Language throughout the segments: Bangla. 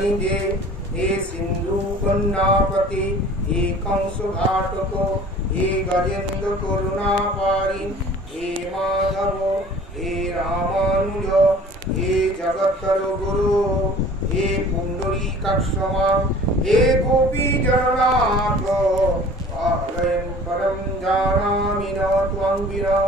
निजे हे सिंधु कन्यापति हे कंस घाटको हे गजेन्द्र करुणा पारी हे माधव हे रामानुज हे जगत्तर गुरु हे पुंडरीकाक्षमा हे गोपी जगन्नाथ पालयन् परं जानामि न त्वं विना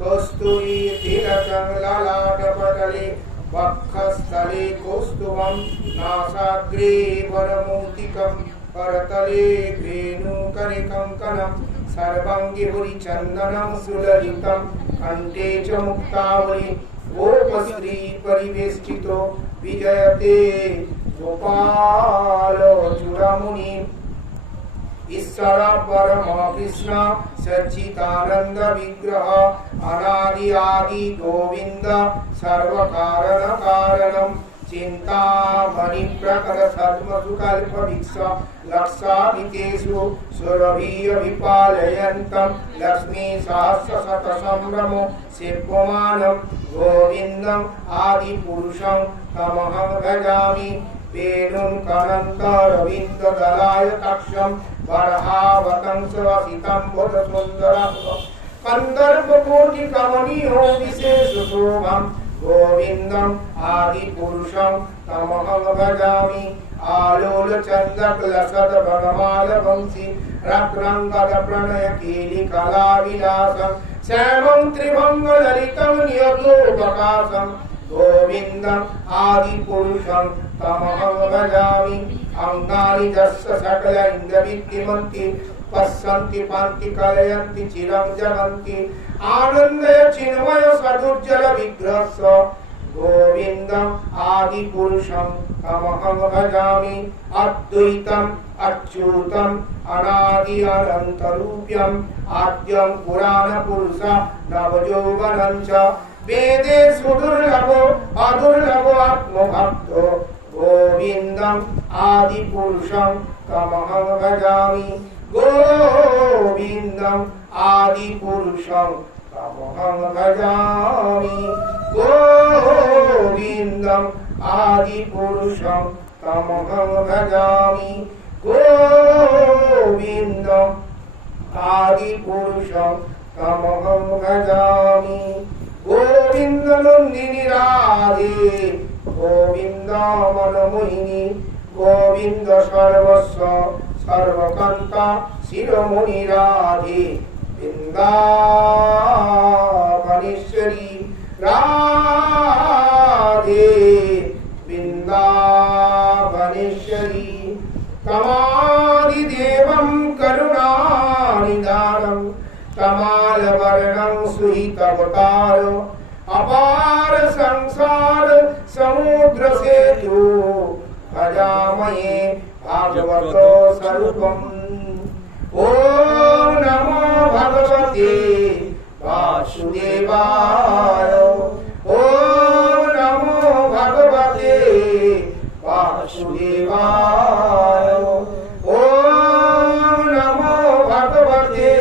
कस्तूरी तिलकं ललाटपटले वक्षस्थले कौस्तुभं नासाग्रे वरमौक्तिकं करतले वेणुकरकङ्कणं सर्वाङ्गे हरिचन्दनं सुललितं कण्ठे च मुक्तावली गोपश्री परिवेष्टितो विजयते गोपालचूडामणि ईश्वर परम कृष्ण सच्चिदानंद विग्रह अनादि आदि गोविंद सर्व कारण कारणम चिंतामणि प्रकट धर्म सुकल्प विक्ष लक्षाधिकेषु सुरभीय विपालयन्तं लक्ष्मी सहस्र शत संभ्रमो सेव्यमानं गोविंदम आदि पुरुषं तमहं भजामि वेणुं कनन्तरविन्ददलाय तक्षं बर्हावतंसवसितं वदसुन्दरं कन्दर्पकोटिकमनीयो विशेषशोभं गोविन्दम् आदिपुरुषं तमहं भजामि आलोलचन्द्रकलशदवनमालवंशी रत्नाङ्गदप्रणयकीलिकलाविलासं श्यामं त्रिभङ्गललितं नियतोपकाशं गोविन्दम् आदिपुरुषं तमहं भजामि अंगानि जस्य सकल इन्द्रविद्यमन्ति पश्यन्ति पान्ति कलयन्ति चिरं जगन्ति आनन्दय चिन्मय सदुज्जल विग्रहस्य गोविन्दम् आदिपुरुषं तमहं भजामि अद्वैतम् अच्युतम् अनादि अनन्तरूप्यम् आद्यं पुराणपुरुष नवयौवनं च वेदे सुदुर्लभो अदुर्लभो आत्मभक्तो गोविन्दम् आदिपुरुषं तमहं भजामि गोविन्दम् आदिपुरुषं तमहं भजामि गोविन्दम् आदिपुरुषं तमहं भजामि गोविन्दम् आदिपुरुषं तमहं भजामि गोविन्दनन्दिनी राधे गोविन्द मनमोहिनी गोविन्द सर्वस्व सर्वकान्ता शिरोमणि राधे वृन्दावनेश्वरी राधे वृन्दावनेश्वरी तमादिदेवं करुणानिधानं तमालवर्णं सुहितवतारो अपार संसार समुद्र सेतु भजामहे भागवतो स्वरूपम् ॐ नमो भगवते वासुदेवाय ॐ नमो भगवते वासुदेवाय ॐ नमो भगवते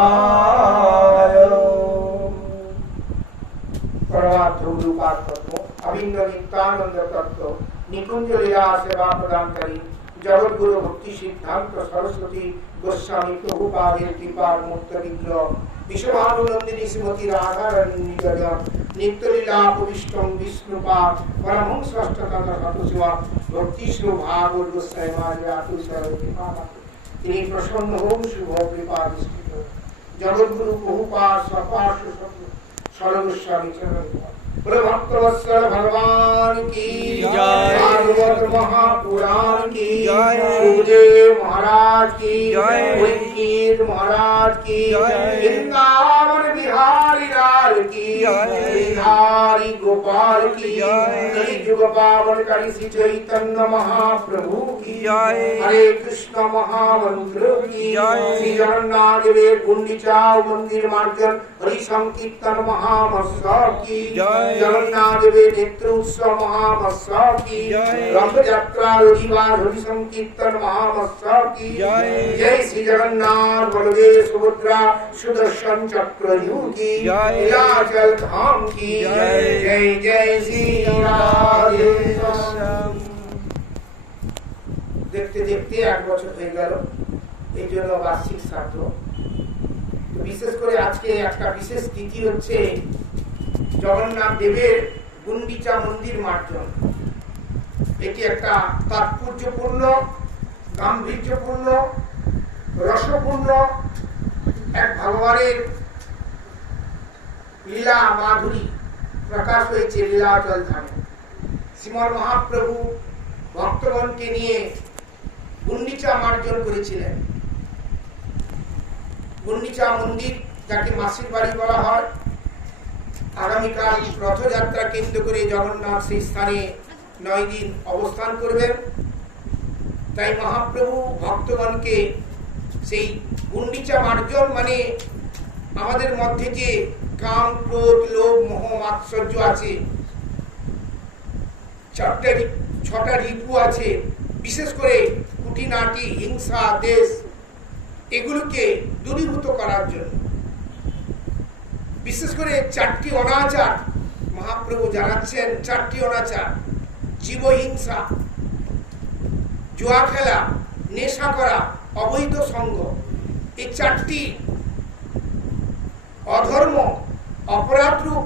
वासुदेवाय परमात्म रूपात्मत्व अभिन्न नित्यानंद तत्व निकुंज लीला सेवा प्रदानकारी जगत गुरु भक्ति सिद्धांत सरस्वती गोस्वामी प्रभुपादेर कृपा मुक्त विग्रह विश्वभानुनंदिनी श्रीमती राधा रानी नित्य लीला उपविष्टम विष्णुपाद परमहंस अष्टकथा भक्ति श्री भागवत गोस्वामी महाराज তিনি প্রসন্ন হোম শুভ কৃপা দৃষ্টিতে জগৎগুরু প্রভুপাদ সপার্শ্ব सर्वगोस्वामी चरण बोलो भक्तवत्सल भगवान की जय, भागवत महापुराण की जय, सुखदेव महाराज की जय, वैंकीर महाराज की जय, वृंदावन बिहारी लाल की जय, हरि गोपाल की जय, युग पावन करी श्री चैतन्य महाप्रभु की जय, हरे कृष्ण महामंत्र की जय, श्री जगन्नाथ देव गुंडीचा मंदिर मार्जन हरि संकीर्तन महामहोत्सव की जय, जगन्नाथ देव नेत्र उत्सव महामहोत्सव की जय, रथ यात्रा रविवार हरि संकीर्तन महामहोत्सव की जय, जय श्री जगन्नाथ बलदेव सुभद्रा सुदर्शन चक्र की जय, नीलाचल धाम की जय, जय जय श्री राधे। দেখতে দেখতে 1 বছর হয়ে গেল, এই জন্য বার্ষিক শ্রাদ্ধ। বিশেষ করে আজকে একটা বিশেষ তিথি হচ্ছে জগন্নাথ দেবের গুন্ডিচা মন্দির মার্জন। এটি একটা তাৎপর্যপূর্ণ, গাম্ভীর্যপূর্ণ, রসপূর্ণ এক ভগবানের লীলা মাধুরী প্রকাশ হয়েছে লীলাচল ধামে। শ্রীমৎ মহাপ্রভু ভক্তগণকে নিয়ে গুন্ডিচা মার্জন করেছিলেন। গুন্ডিচা মন্দির, যাকে মাসির বাড়ি বলা হয়, আগামীকাল রথযাত্রা কেন্দ্র করে জগন্নাথ সেই স্থানে 9 দিন অবস্থান করবেন। তাই মহাপ্রভু ভক্তগণকে সেই গুন্ডিচা মার্জন মানে আমাদের মধ্যে যে কাম, ক্রোধ, লোভ, মোহ, মাৎসর্য আছে, 6টা রিপু আছে, বিশেষ করে কুটিনাটি, হিংসা, দেশ, এগুলোকে দূরীভূত করার জন্য, বিশেষ করে 4টি অনাচার মহাপ্রভু জানাচ্ছেন। 4টি অনাচার: জীবহিংসা, জুয়া খেলা, নেশা করা, অবৈধ সঙ্গ। এই 4টি অধর্ম, অপরাধ রূপ,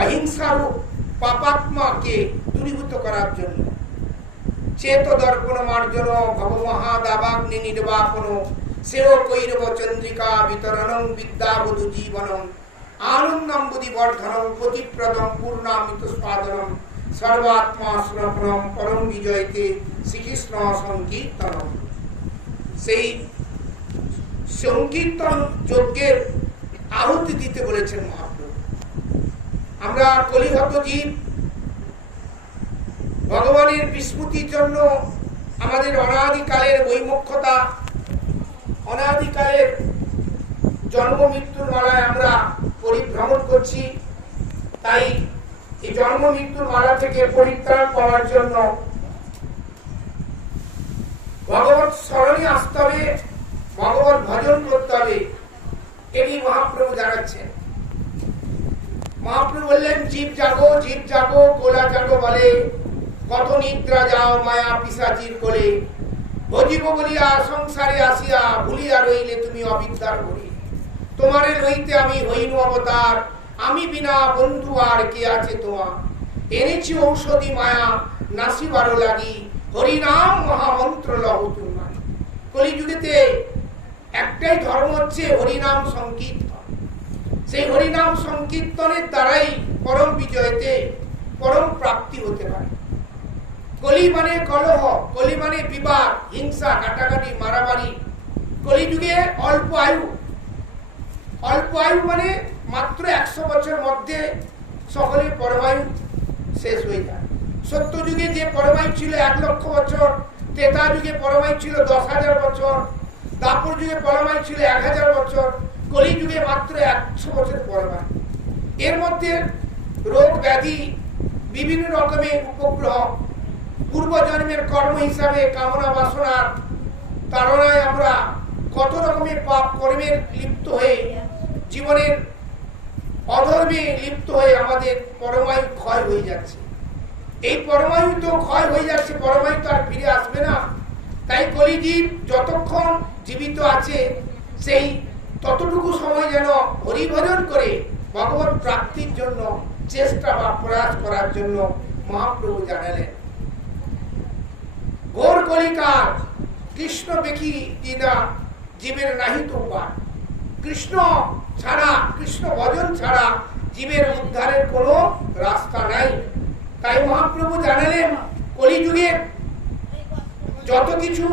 অহিংসা রূপ পাপাত্মাকে দূরীভূত করার জন্য। চেত দর্পণ মার্জন ভবমহাদাবাগ্নি নির্বাপন সেও কৈরব চন্দ্রিকা বিতরণং বিদ্যাবধূ জীবনম আনন্দম বুদ্ধি বর্ধনম প্রতিপ্রদম পূর্ণামিত স্বাদনম সর্বাত্মা স্নপনম পরম বিজয়তে শ্রীকৃষ্ণ সংকীর্তনম। সেই সংকীর্তন যজ্ঞের আহুতি দিতে বলেছেন মহাপ্রভু। আমরা কলিহত জীব, ভগবানের বিস্মৃতির জন্য আমাদের অনাদিকালের বৈমুখ্যতা, অনাদিকালের জন্ম মৃত্যুর মালায় আমরা পরিভ্রমণ করছি। তাই এই জন্ম মৃত্যুর মালা থেকে পরিত্রাণ পাওয়ার জন্য ভগবত স্মরণে আসতে হবে, ভগবত ভজন করতে হবে। এটি মহাপ্রভু জানাচ্ছেন। মহাপ্রভু বললেন, জীব জাগো, জীব জাগো, কোলা জাগো বলে, কত নিদ্রা যাও মায়া পিশাচির কোলে, ভজিব বলিয়া সংসারে আসিয়া, ভুলিয়া রইলে তুমি অবিদ্যার বলি। তোমারে লইতে আমি হইনু অবতার, আমি বিনা বন্ধু আর কে আছে তোমার। এনেছি ঔষধি মায়া নাসিবারো লাগি, হরিনাম মহামন্ত্র লহু তোমার। কলিযুগেতে একটাই ধর্ম হচ্ছে হরিনাম সংকীর্তন। সেই হরিনাম সংকীর্তনের দ্বারাই পরম বিজয়তে পরম প্রাপ্তি হতে পারে। কলি মানে কলহ, কলি মানে বিবাদ, হিংসা, কাটাকাটি, মারামারি। কলিযুগে অল্প আয়ু, অল্প আয়ু মানে মাত্র 100 বছর মধ্যে সকলে পরমায়ু শেষ হয়ে যায়। সত্য যুগে যে পরমায়ু ছিল 1 লক্ষ বছর, ত্রেতা যুগে পরমায়ু ছিল 10,000 বছর, দাপর যুগে পরমায়ু ছিল 1000 বছর, কলি যুগে মাত্র 100 বছর পরমায়ু। এর মধ্যে রোগ ব্যাধি, বিভিন্ন রকমের উপগ্রহ, পূর্বজন্মের কর্ম হিসাবে কামনা বাসনার তাড়নায় আমরা কত রকমের পাপ কর্মের লিপ্ত হয়ে, জীবনের অধর্মে লিপ্ত হয়ে আমাদের পরমায়ু ক্ষয় হয়ে যাচ্ছে। এই পরমায়ু তো ক্ষয় হয়ে যাচ্ছে, পরমায়ু তো আর ফিরে আসবে না। তাই কলিজীব যতক্ষণ জীবিত আছে সেই ততটুকু সময় যেন হরিভজন করে ভগবত প্রাপ্তির জন্য চেষ্টা বা প্রয়াস করার জন্য মহাপ্রভু জানালেন। ঘোর কলিকাল কৃষ্ণ দেখি দিনা জীবের নাহি তো উপায়। কৃষ্ণ ছাড়া, কৃষ্ণ ভজন ছাড়া জীবের উদ্ধারের কোনো রাস্তা নাই। তাই মহাপ্রভু জানালেন, কলিযুগে যত কিছু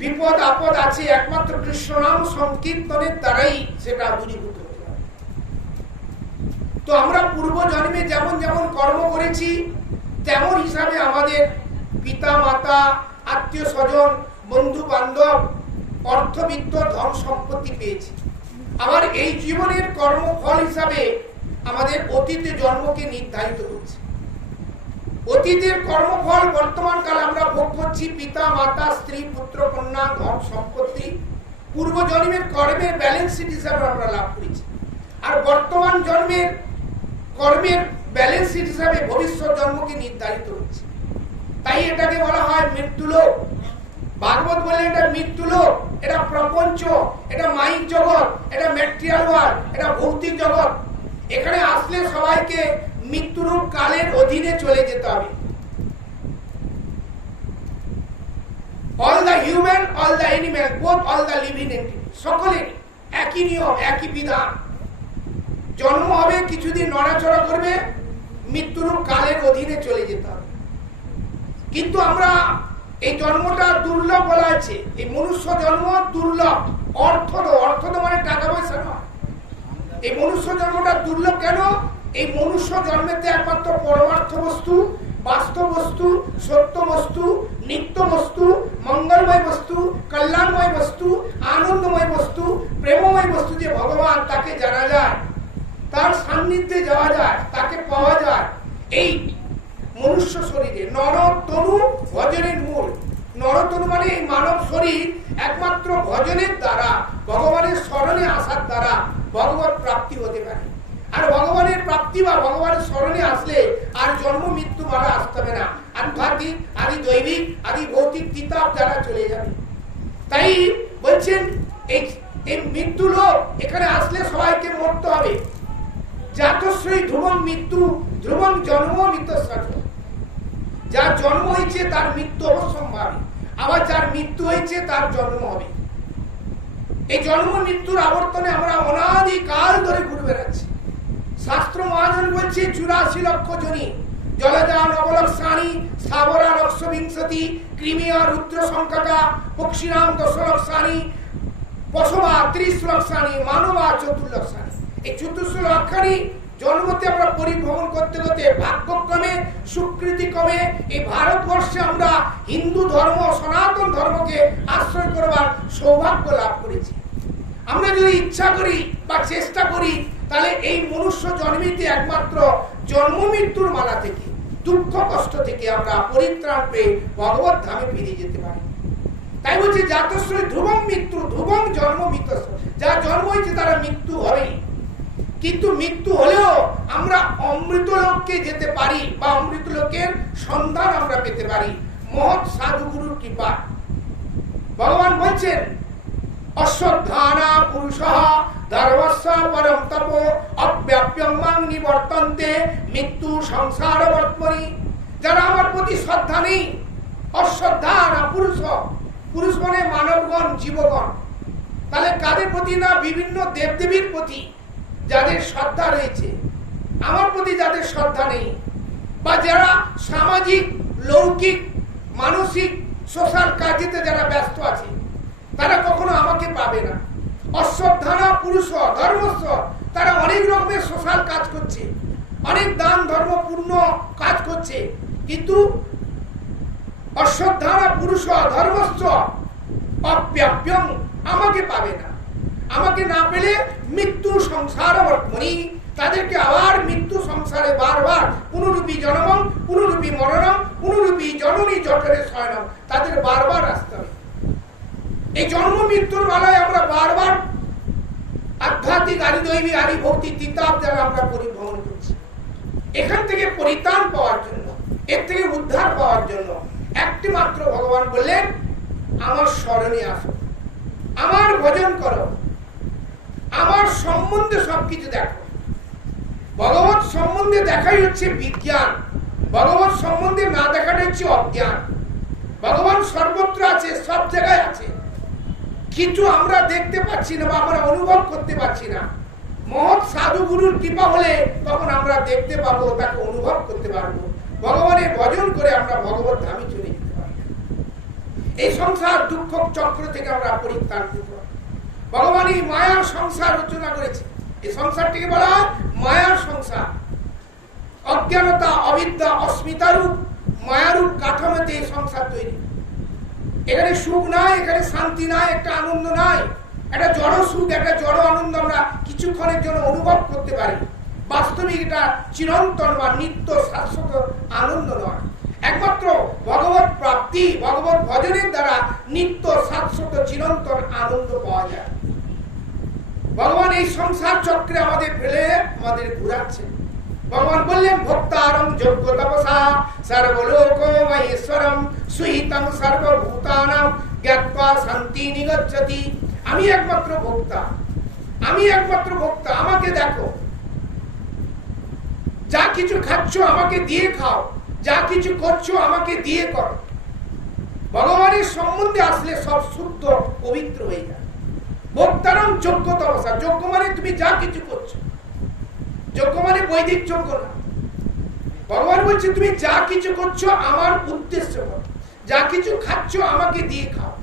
বিপদ আপদ আছে একমাত্র কৃষ্ণ নাম সংকীর্তনের দ্বারাই সেটা দূরীভূত হতে পারে। তো আমরা পূর্ব জন্মে যেমন যেমন কর্ম করেছি তেমন হিসাবে আমাদের পিতা মাতা, আত্মীয় স্বজন, বন্ধু বান্ধব, অর্থবিত্ত, ধন সম্পত্তি পেয়েছি। আবার এই জীবনের কর্মফল হিসাবে আমাদের অতীতে জন্মকে নির্ধারিত করছে। অতীতের কর্মফল বর্তমান কালে আমরা ভোগ করছি, পিতা মাতা, স্ত্রী, পুত্র, কন্যা, ধন সম্পত্তি। পূর্ব জন্মের কর্মের ব্যালেন্স শিট হিসাবে আমরা লাভ করেছি। আর বর্তমান জন্মের কর্মের ব্যালেন্স শিট হিসাবে ভবিষ্যৎ জন্মকে নির্ধারিত হচ্ছে। তাই এটাকে বলা হয় মৃত্যুলোক। ভাগবত বলে এটা মৃত্যুলোক, এটা প্রপঞ্চ, এটা মাইক জগৎ, এটা ম্যাটেরিয়াল ওয়ার্ল্ড, এটা ভৌতিক জগৎ। এখানে আসলে সবাইকে মৃত্যুরূপ কালের অধীনে চলে যেতে হবে। all the human, all the animal, both all the living entity, সকলে একই নিয়ম, একই বিধান। জন্ম হবে, কিছুদিন নড়াচড়া করবে, মৃত্যুরূপ কালের অধীনে চলে যেতে হবে। কিন্তু আমরা এই জন্মটা দুর্লভ বলা আছে, এই মনুষ্য জন্ম দুর্লভ। অর্থ মানে টাকা পয়সা নয়। এই মনুষ্য জন্মটা দুর্লভ কেন? এই মনুষ্য জন্মেতে একমাত্র পরমার্থ বস্তু, বাস্তব বস্তু, সত্য বস্তু, নিত্য বস্তু, মঙ্গলময় বস্তু, কল্যাণময় বস্তু, আনন্দময় বস্তু, প্রেমময় বস্তু যে ভগবান, তাকে জানা যায়, তার সান্নিধ্যে যাওয়া যায়, তাকে পাওয়া যায় এই মনুষ্য শরীরে। নরতনু ভজনের মূল। নরতনু মানে এই মানব শরীর একমাত্র ভজনের দ্বারা, ভগবানের স্মরণে আসার দ্বারা ভগবত প্রাপ্তি হতে পারে। আর ভগবানের প্রাপ্তি বা ভগবানের স্মরণে আসলে আর জন্ম মৃত্যু মারা আসতে হবে না। আধ্যাত্মিক, আদি দৈবিক, আদি ভৌতিক কিতাব যারা চলে যাবে। তাই বলছেন এই মৃত্যু লোক, এখানে আসলে সবাইকে মরতে হবে। জাতশ্রী ধ্রুবং মৃত্যু, ধ্রুবং জন্ম মৃত্যুস্রাজ। যার জন্ম হয়েছে তার মৃত্যু অবশ্যম্ভাবী, আবার যার মৃত্যু হয়েছে তার জন্ম হবে। এই জন্ম মৃত্যুর আবর্তনে আমরা অনাদিকাল ধরে ঘুরে বেড়াচ্ছি। শাস্ত্র মহাজন বলছে 84 লক্ষ জনি, জলজা নবলক্ষানি, স্থাবরা লক্ষবিংশতি, কৃমিয়া রুদ্র সংখ্যাকা, পক্ষিণাম 10 লক্ষানি, পশবা 30 লক্ষানি, মানবা 14 লক্ষানি। এই 14 লক্ষানি জন্মতে আমরা পরিভ্রমণ করতে করতে ভাগ্যক্রমে, সুকৃতিক্রমে এই ভারতবর্ষে আমরা হিন্দু ধর্ম, সনাতন ধর্মকে আশ্রয় করবার সৌভাগ্য লাভ করেছি। আমরা যদি ইচ্ছা করি বা চেষ্টা করি, তাহলে এই মনুষ্য জন্মিতে একমাত্র জন্ম মৃত্যুর মালা থেকে, দুঃখ কষ্ট থেকে আমরা পরিত্রাণ পেয়ে ভগবত ধামে ফিরে যেতে পারি। তাই বলছে জাতশ্রী ধ্রুবং মৃত্যু, ধ্রুবং জন্ম মৃত্যু। যার জন্ম হয়েছে তারা মৃত্যু হবেই। কিন্তু মৃত্যু হলেও আমরা অমৃত লোককে যেতে পারি বা অমৃত লোকের সন্ধান আমরা পেতে পারি মহৎ সাধুগুরুর কৃপা। ভগবান বলছেন অশ্বত্থানা পুরুষঃ ধর্মস্য পরম তপ অব্যাপ্যং মাং নিবর্তন্তে মৃত্যু সংসার বর্তমনি। যারা আমার প্রতি শ্রদ্ধা নেই, অশ্রদ্ধানা পুরুষ, পুরুষ মানে মানবগণ, জীবগণ। তাহলে কাদের প্রতি না? বিভিন্ন দেবদেবীর প্রতি যাদের শ্রদ্ধা রয়েছে, আমার প্রতি যাদের শ্রদ্ধা নেই, বা যারা সামাজিক, লৌকিক, মানসিক, সোশ্যাল কাজেতে যারা ব্যস্ত আছে, তারা কখনো আমাকে পাবে না। অশ্রদ্ধানা পুরুষ ধর্মস্ব, তারা অনেক রকমের সোশ্যাল কাজ করছে, অনেক দান ধর্ম পূর্ণ কাজ করছে, কিন্তু অশ্রদ্ধানা পুরুষ ধর্মস্ব অব্যাপ্যং, আমাকে পাবে না। আমাকে না পেলে মৃত্যু সংসার বর্তমনি, তাদেরকে আবার মৃত্যু সংসারে বারবার পুনরূপী জন্মম, পুনরূপী মরণম, পুনরূপী জননী জঠরে শয়নম, তাদের বারবার আসতে হবে। এই জন্ম মৃত্যুর বেলায় আমরা বারবার আধ্যাত্মিক, আদি দৈবিক, আদি ভৌতিক কিতাব দ্বারা আমরা পরিভ্রমণ করছি। এখান থেকে পরিত্রাণ পাওয়ার জন্য, এর থেকে উদ্ধার পাওয়ার জন্য একটি মাত্র ভগবান বললেন, আমার স্মরণে আসো, আমার ভজন করো, আমার সম্বন্ধে সবকিছু দেখো। ভগবত সম্বন্ধে দেখাই হচ্ছে বিজ্ঞান, ভগবত সম্বন্ধে না দেখাটা হচ্ছে অজ্ঞান। ভগবান সর্বত্র আছে, সব জায়গায় আছে, কিছু আমরা দেখতে পাচ্ছি না বা আমরা অনুভব করতে পারছি না। মহৎ সাধু গুরুর কৃপা হলে তখন আমরা দেখতে পাবো, তাকে অনুভব করতে পারবো। ভগবানের ভজন করে আমরা ভগবত ধামে চলে যেতে পারবো। এই সংসার দুঃখ চক্র থেকে আমরা পরিত্রাণ পেতে পারবো। ভগবান এই মায়ার সংসার রচনা করেছে। এই সংসারটিকে বলা হয় মায়ার সংসার। অজ্ঞানতা, অবিদ্যা, অস্মিতারূপ মায়ারূপ কাঠামোতে এই সংসার তৈরি। এখানে সুখ নাই, এখানে শান্তি নাই, একটা আনন্দ নাই। একটা জড় সুখ, একটা জড় আনন্দ আমরা কিছুক্ষণের জন্য অনুভব করতে পারি। বাস্তবিক এটা চিরন্তন বা নিত্য শাশ্বত আনন্দ নয়। একমাত্র ভগবত প্রাপ্তি, ভগবত ভজনের দ্বারা নিত্য শাশ্বত চিরন্তন আনন্দ পাওয়া যায়। ভগবান এই সংসার চক্রে আমাদের ফেলে আমাদের ঘুরাচ্ছেন। ভগবান বললেন ভক্তারং যোগ্য তপসা সর্বলোক মহেশ্বরম সুহিতং সর্বভূতানাম জ্ঞাত্বা শান্তি নিগচ্ছতি। আমি একমাত্র ভোক্তা, আমি একমাত্র ভোক্তা, আমাকে দেখো, যা কিছু খাচ্ছ আমাকে দিয়ে খাও, যা কিছু করছো আমাকে দিয়ে করো। ভগবানের সম্বন্ধে আসলে সব শুদ্ধ পবিত্র হয়ে যায়। ভোক্তারং যোগ্য তপসা, যোগ্য মানে তুমি যা কিছু করছো, যোগ্য মানে বৈদিক যোগ্য না। ভগবান বলছে তুমি যা কিছু করছো আমার উদ্দেশ্য করো, যা কিছু খাচ্ছ আমাকে দিয়ে খাও।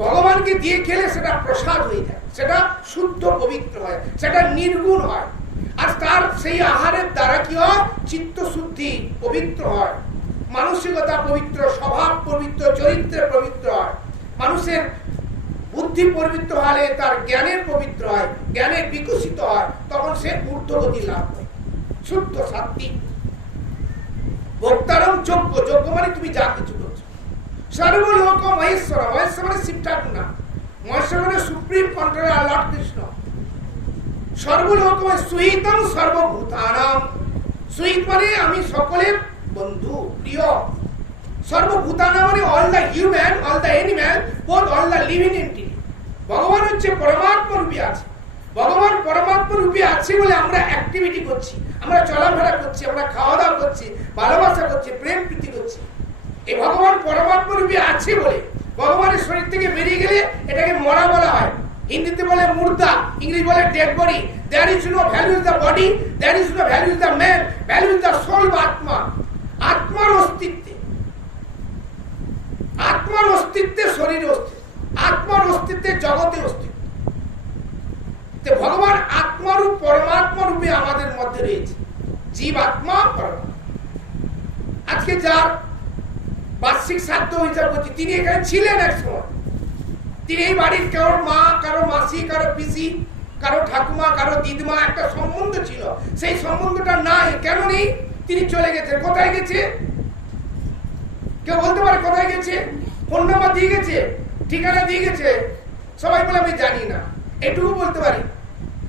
ভগবানকে দিয়ে খেলে সেটা প্রসাদ হয়ে যায়, সেটা শুদ্ধ পবিত্র হয়, সেটা নির্গুণ হয়। আর তার সেই আহারের দ্বারা কি হয়? চিত্ত শুদ্ধি পবিত্র হয়, মানসিকতা পবিত্র, স্বভাব পবিত্র, চরিত্রে পবিত্র হয়। মানুষের বুদ্ধি পবিত্র হলে তার জ্ঞানের পবিত্র হয়, জ্ঞানের বিকশিত হয়, তখন সে ঊর্ধ্বগতি লাভ হয়, শুদ্ধ সাত্বিক। ভোক্তারং যোগ্য, যোগ্য মানে তুমি যা কিছু করছো। সর্বলোক মহেশ্বর, মহেশ্বর মানে শিব ঠাকুর না, মহেশ্বর মানে সুপ্রিম কন্ট্রোলার লর্ড কৃষ্ণ। সর্বলোক সুহিতং সর্বভূতানাম, সুহিত মানে আমি সকলের বন্ধু প্রিয়। সর্বভূতানাম মানে all the human, all the animal, both all the living entity. ভগবান হচ্ছে পরমাত্মা রূপে আছে। ভগবান পরমাত্মা রূপে আছে বলে আমরা অ্যাক্টিভিটি করছি, আমরা চলাফেরা করছি, আমরা খাওয়া দাওয়া করছি, ভালোবাসা করছি, প্রেম প্রীতি করছি। এই ভগবান পরমাত্মা রূপে আছে বলে, ভগবানের শরীর থেকে বেরিয়ে গেলে এটাকে মরা বলা হয়। হিন্দিতে বলে মুর্দা, ইংরেজি বলে dead body. There is no value is the body, there is no value is the man, value is the soul বা আত্মা। আত্মার অস্তিত্বে, আত্মার অস্তিত্বে শরীরে অস্তিত্ব, আত্মার অস্তিত্বে জগতে অস্তিত্ব। ভগবান আত্মারূপ পরমাত্মা রূপে আমাদের মধ্যে রয়েছে, জীব আত্মা পরমাত্মা। আজকে যার বার্ষিক শ্রাদ্ধ হিসাব করছি, তিনি এখানে ছিলেন এক সময়। তিনি এই বাড়ির কারোর মা, কারো মাসি, কারো পিসি, কারো ঠাকুমা, কারো দিদিমা, একটা সম্বন্ধ ছিল। সেই সম্বন্ধটা নাই। কেন নেই? তিনি চলে গেছে। কোথায় গেছে? কেউ বলতে পারে কোথায় গেছে? ফোন নাম্বার দিয়ে গেছে, ঠিকানা দিয়ে গেছে, সবাই বলে আমি জানি না, এটুকু বলতে পারি।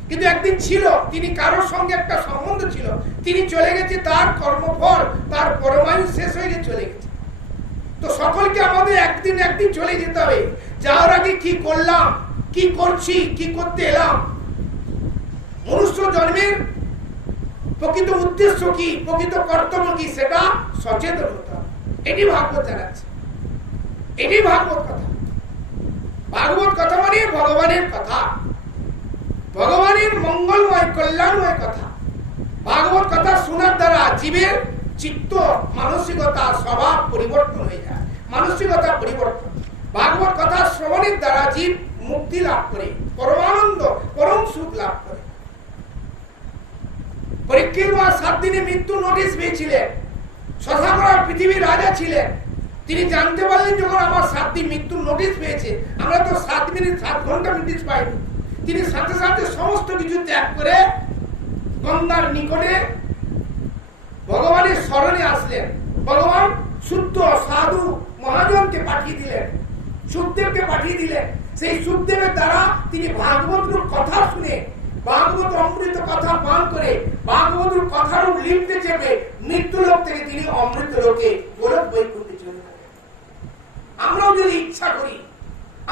কিন্তু একদিন ছিল, তিনি কারোর সঙ্গে একটা সম্বন্ধ ছিল, তিনি চলে গেছে, তার কর্মফল, তার পরমায়ু শেষ হয়ে গিয়ে চলে গেছে। তো সকলকে আমাদের একদিন একদিন চলে যেতে হবে। যাওয়ার আগে কি করলাম, কি করছি, কি করতে এলাম, মনুষ্য জন্মের প্রকৃত উদ্দেশ্য কি, প্রকৃত কর্তব্য কি, সেটা সচেতন হতে হবে। এটি ভাগবত জানাচ্ছে, এটি ভাগবত কথা। ভাগবত কথা মানে ভগবানের কথা, ভগবানের মঙ্গলময় কল্যাণময় কথা। ভাগবত কথা শোনার দ্বারা জীবের চিত্ত, মানসিকতা, স্বভাব পরিবর্তন হয়ে যায়, মানসিকতা পরিবর্তন। ভাগবত কথা শ্রবণের দ্বারা জীব মুক্তি লাভ করে, পরমানন্দ, পরম সুখ লাভ করে। পরীক্ষিত 7 দিনে মৃত্যু নোটিশ পেয়েছিলেন, শশাঙ্কর পৃথিবীর রাজা ছিলেন। তিনি জানতে পারলেন যখন আমার 7 দিন মৃত্যুর নোটিশ পেয়েছে, আমরা তো 7 মিনিট 7 ঘন্টা নোটিশ পাইনি। তিনি সাথে সাথে সমস্ত কিছু ত্যাগ করে গঙ্গার নিকটে ভগবানের শরণে আসলেন। ভগবান শুদ্ধ সাধু মহাজনকে পাঠিয়ে দিলেন, সুখদেবকে পাঠিয়ে দিলেন। সেই সুখদেবের দ্বারা তিনি ভাগবত কথা শুনে, ভাগবত অমৃত কথা পান করে, ভাগবত কথার লিপ্তে চেপে মৃত্যু লোক থেকে তিনি অমৃত লোকে গোলক বৈকুণ্ঠে চলে যাবেন। আমরাও যদি ইচ্ছা করি,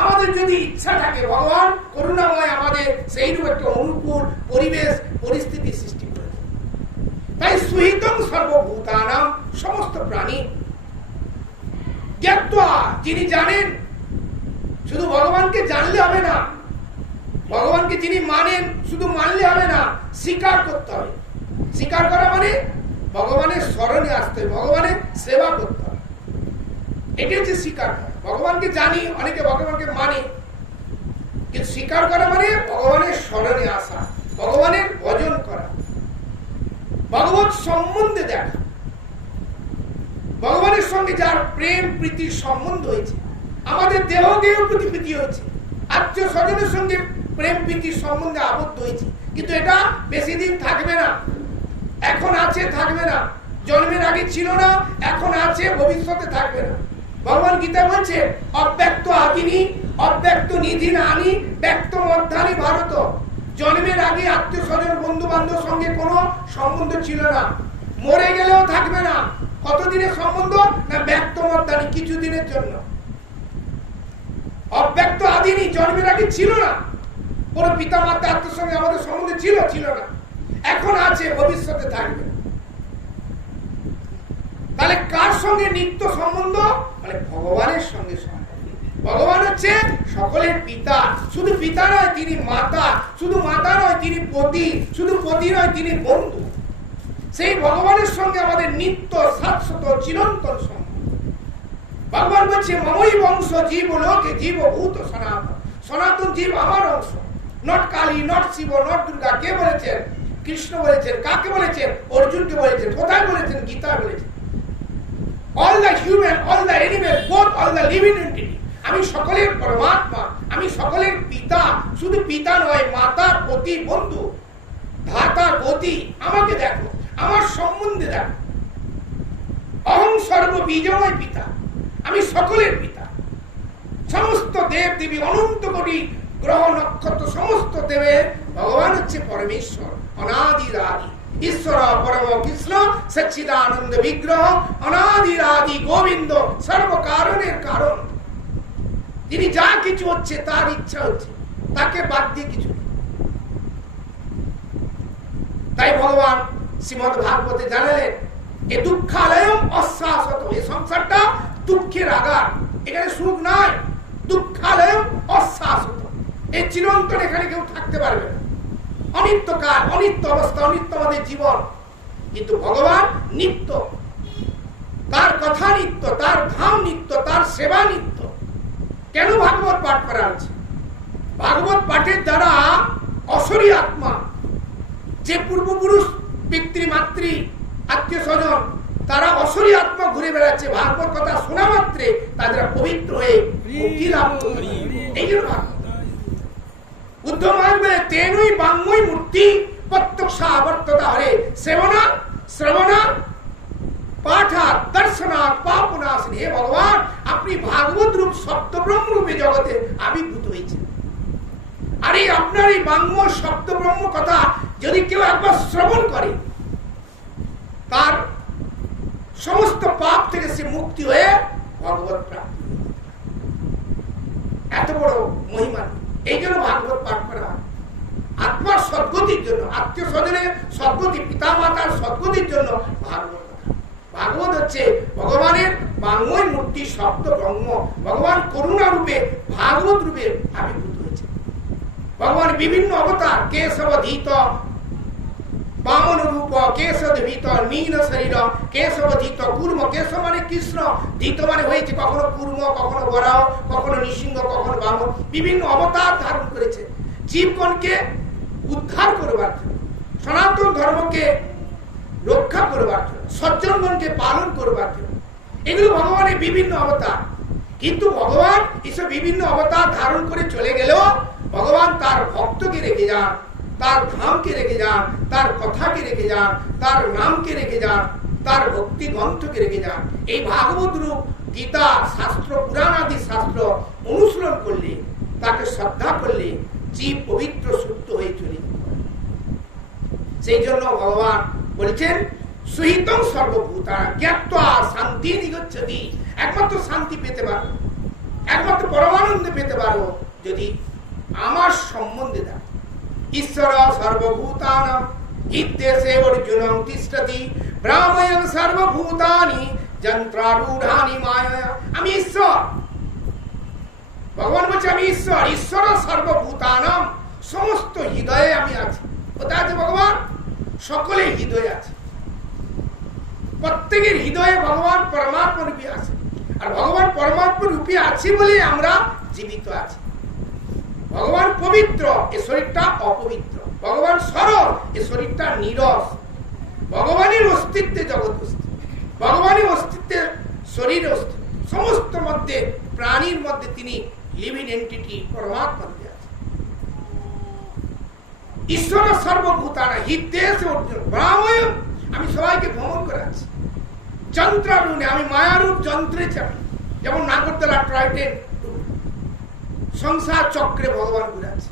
আমাদের যদি ইচ্ছা থাকে, ভগবান করুণাময় আমাদের সেইরূপ একটা অনুকূল পরিবেশ পরিস্থিতি সৃষ্টি করে। তাই সুহিতং সর্বভূতানাম, সমস্ত প্রাণী জ্ঞাত্বা, যিনি জানেন। শুধু ভগবানকে জানলে হবে না, ভগবানকে যিনি মানেন শুধু মানলে হবে না, স্বীকার করতে হবে। স্বীকার করা মানে ভগবানের শরণে আসতে হবে, ভগবানের সেবা করতে হবে। এটি হচ্ছে স্বীকার করা। ভগবানকে জানি, অনেকে ভগবানকে মানে, কিন্তু স্বীকার করা মানে ভগবানের শরণে আসা, ভগবানের ভজন করা, ভগবত সম্বন্ধে দেখা। ভগবানের সঙ্গে যার প্রেম প্রীতির সম্বন্ধ হয়েছে, আমাদের দেহকেও প্রীতি হয়েছে, আত্মীয় স্বজনের সঙ্গে প্রেম প্রীতির সম্বন্ধে আবদ্ধ হয়েছে, কিন্তু এটা বেশি দিন থাকবে না। এখন আছে, থাকবে না। জন্মের আগে ছিল না, এখন আছে, ভবিষ্যতে থাকবে না। ভগবান গীতা বলছে অব্যক্ত আদিনি অব্যক্ত নিধি নানি ব্যক্ত মধ্যানি ভারত। জন্মের আগে আত্মীয় স্বজন বন্ধু বান্ধব সঙ্গে কোনো সম্বন্ধ ছিল না, মরে গেলেও থাকবে না। কতদিনের সম্বন্ধ না ব্যক্ত মর্দানি, কিছুদিনের জন্য। অব্যক্ত আদিনি, জন্মের আগে ছিল না কোন পিতা মাতা আত্মীয় সঙ্গে আমাদের সম্বন্ধে ছিল না, এখন আছে, ভবিষ্যতে থাকবে। তাহলে কার সঙ্গে নিত্য সম্বন্ধ? মানে ভগবানের সঙ্গে সম্বন্ধ। ভগবান হচ্ছে সকলের পিতা, শুধু পিতা নয় তিনি মাতা, শুধু মাতা নয় তিনি পতি, শুধু পতি নয় তিনি বন্ধু। সেই ভগবানের সঙ্গে আমাদের নিত্য শাশ্বত চিরন্তন সম্বন্ধ। ভগবান বলছে মমই বংশ জীব লোকে জীবভূত সনাতন, সনাতন জীব আমার অংশ। Not Kali, not Shiva, not Durga. কে বলেছেন? কৃষ্ণ বলেছেন। কাকে বলেছেন? অর্জুনকে বলেছেন। কোথায় বলেছেন? গীতা বলেছেন। all the human, all the animal, both all the living entity, আমি সকলের পরমাত্মা, আমি সকলের পিতা, শুধু পিতা নয়, মাতা, পতি, বন্ধু, ধাতা, গতি। আমাকে দেখো, আমার সম্বন্ধে দেখো। অহং সর্ব বীজময় পিতা, আমি সকলের পিতা। সমস্ত দেব দেবী, অনন্ত কোটি গ্রহ নক্ষত্র, সমস্ত দেবের ভগবান হচ্ছে পরমেশ্বর, অনাদির আদি ঈশ্বর, পরম কৃষ্ণ, সচ্চিদানন্দ বিগ্রহ, অনাদির আদি গোবিন্দ, সর্বকারণের কারণ। তিনি যা কিছু হচ্ছে তার ইচ্ছা হচ্ছে, তাকে বাদ দিয়ে কিছু নেই। তাই ভগবান শ্রীমদ ভাগবতে জানালেন এ দুঃখালয়ম অশ্বাসত, এই সংসারটা দুঃখের আগার, এখানে সুখ নাই। দুঃখালয়ম অশ্বাসত, এই চিরন্তন এখানে কেউ থাকতে পারবে না। অনিত্যকাল, অনিত্য অবস্থা, অনিত্য আমাদের জীবন। কিন্তু ভগবান নিত্য, তার কথা নিত্য, তার ধাম নিত্য, তার সেবা নিত্য। কেন ভাগবত পাঠ করা হচ্ছে? ভাগবত পাঠের দ্বারা অসরি আত্মা, যে পূর্বপুরুষ পিতৃমাতৃ আত্মীয় স্বজন, তারা অসরি আত্মা ঘুরে বেড়াচ্ছে, ভাগবত কথা শোনা মাত্রে তাদের পবিত্র হয়ে মুক্তি লাভ করবে। এই জন্য ভাগবত উদ্ধমার্গে তেনই বাঙ্গই মূর্তি প্রত্যক্ষা আবর্ততা হরে শ্রবণা শ্রবণা পাঠা দর্শনা পাপনাশিনী। হে ভগবান, আপনি ভাগবত রূপ শব্দ ব্রহ্ম রূপে জগতে আবির্ভূত হয়েছেন। আর এই আপনার এই বাঙ্গ শব্দ ব্রহ্ম কথা যদি কেউ একবার শ্রবণ করে, তার সমস্ত পাপ থেকে সে মুক্তি হয়ে ভগবত প্রাপ্তি। এত বড় মহিমা। এই জন্য ভাগবত পাঠ করা হয় আত্মার সদ্গতির জন্য, আত্মীয় স্বজনের সদ্গতি, পিতা মাতার সদ্গতির জন্য ভাগবত। ভাগবত হচ্ছে ভগবানের বাঙ্গই মূর্তি শব্দ ব্রহ্ম। ভগবান করুণা রূপে ভাগবত রূপে আবির্ভূত হয়েছে। ভগবান বিভিন্ন অবতার, কেশবধীত বামন রূপ, কেশবধীত মীন শরীর, কেশবধীত কুর্ম। কেশব মানে কৃষ্ণ, ধীত মানে হয়েছে কখনো কুর্ম, কখনো বরাহ, কখনো নৃসিংহ, কখনো বামন। বিভিন্ন অবতার ধারণ করেছে জীবগণকে উদ্ধার করবার জন্য, সনাতন ধর্মকে রক্ষা করবার জন্য, সজ্জনগণকে পালন করবার জন্য। এগুলো ভগবানের বিভিন্ন অবতার। কিন্তু ভগবান এসব বিভিন্ন অবতার ধারণ করে চলে গেলেও ভগবান তার ভক্তকে রেখে যান, তার ধামকে রেখে যান, তার কথাকে রেখে যান, তার নামকে রেখে যান, তার ভক্তি গ্রন্থকে রেখে যান। এই ভাগবত রূপ গীতা শাস্ত্র, পুরাণ আদি শাস্ত্র অনুসরণ করলে, তাকে শ্রদ্ধা করলে জীব পবিত্র শুদ্ধ হয়ে চলে। সেই জন্য ভগবান বলছেন সুহিতং সর্বভূতা জ্ঞাত্বা শান্তি নিগচ্ছতি। একমাত্র শান্তি পেতে পারো, একমাত্র পরমানন্দ পেতে পারো যদি আমার সম্বন্ধে দাও। ঈশ্বর সর্বভূতানাং ইত্যেষে অর্জুনং তিষ্ঠতি ব্রাহ্ময়ং সর্বভূতানি যন্ত্রারূঢ়ানি মায়া। আমি ঈশ্বর। ভগবান বলছে আমি ঈশ্বর। ঈশ্বর সর্বভূতানাং, সমস্ত হৃদয়ে আমি আছি। কোথায় আছে ভগবান? সকলে হৃদয়ে আছে। প্রত্যেকের হৃদয়ে ভগবান পরমাত্মা রূপে আছে। আর ভগবান পরমাত্মা রূপে আছে বলে আমরা জীবিত আছি। ভগবান পবিত্র, এ শরীরটা অপবিত্র। ভগবান সরল, এ শরীরটা নীরস। ভগবানের অস্তিত্বে জগৎ অস্তিত্ব, ভগবানের অস্তিত্বে শরীর অস্তিত্ব। সমস্ত মধ্যে প্রাণীর মধ্যে তিনি লিভিং এন্টিটি, পরমাত্মা রূপে আছে। ঈশ্বর সর্বভূতানা হিতেষে অর্জুন ব্রাহ্ময়। আমি সবাইকে ভ্রমণ করাচ্ছি। যন্ত্রারূঢ়ে, আমি মায়ারূপ যন্ত্রে চাপি। যেমন নাগরদোলা টয় ট্রেন, সংসার চক্রে ভগবান ঘুরাচ্ছে।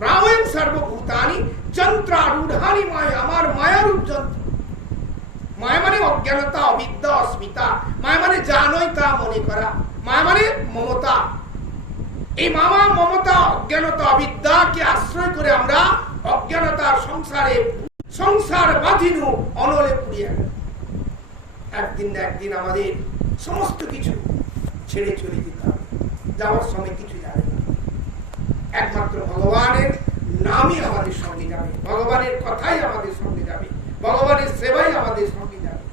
ব্রাহ্মণ সর্বভূতানি যন্ত্রারূঢ়ানি মায়া, আমার মায়ারূপ যন্ত্র। মায়া মানে অজ্ঞানতা, অবিদ্যা, অস্মিতা। মায়া মানে যা নয় তা মনে করা। মায়া মানে মমতা। এই মামা, মমতা, অজ্ঞানতা, অবিদ্যাকে আশ্রয় করে আমরা অজ্ঞানতার সংসারে সংসার বাঁধিনু অনলে পুড়িয়া গেল। একদিন না একদিন আমাদের সমস্ত কিছু ছেড়ে চলে যেতে হবে। যাওয়ার সময় কিছু যাবে না, একমাত্র ভগবানের নামই আমাদের সঙ্গে যাবে, ভগবানের কথাই আমাদের সঙ্গে যাবে, ভগবানের সেবাই আমাদের সঙ্গে যাবে।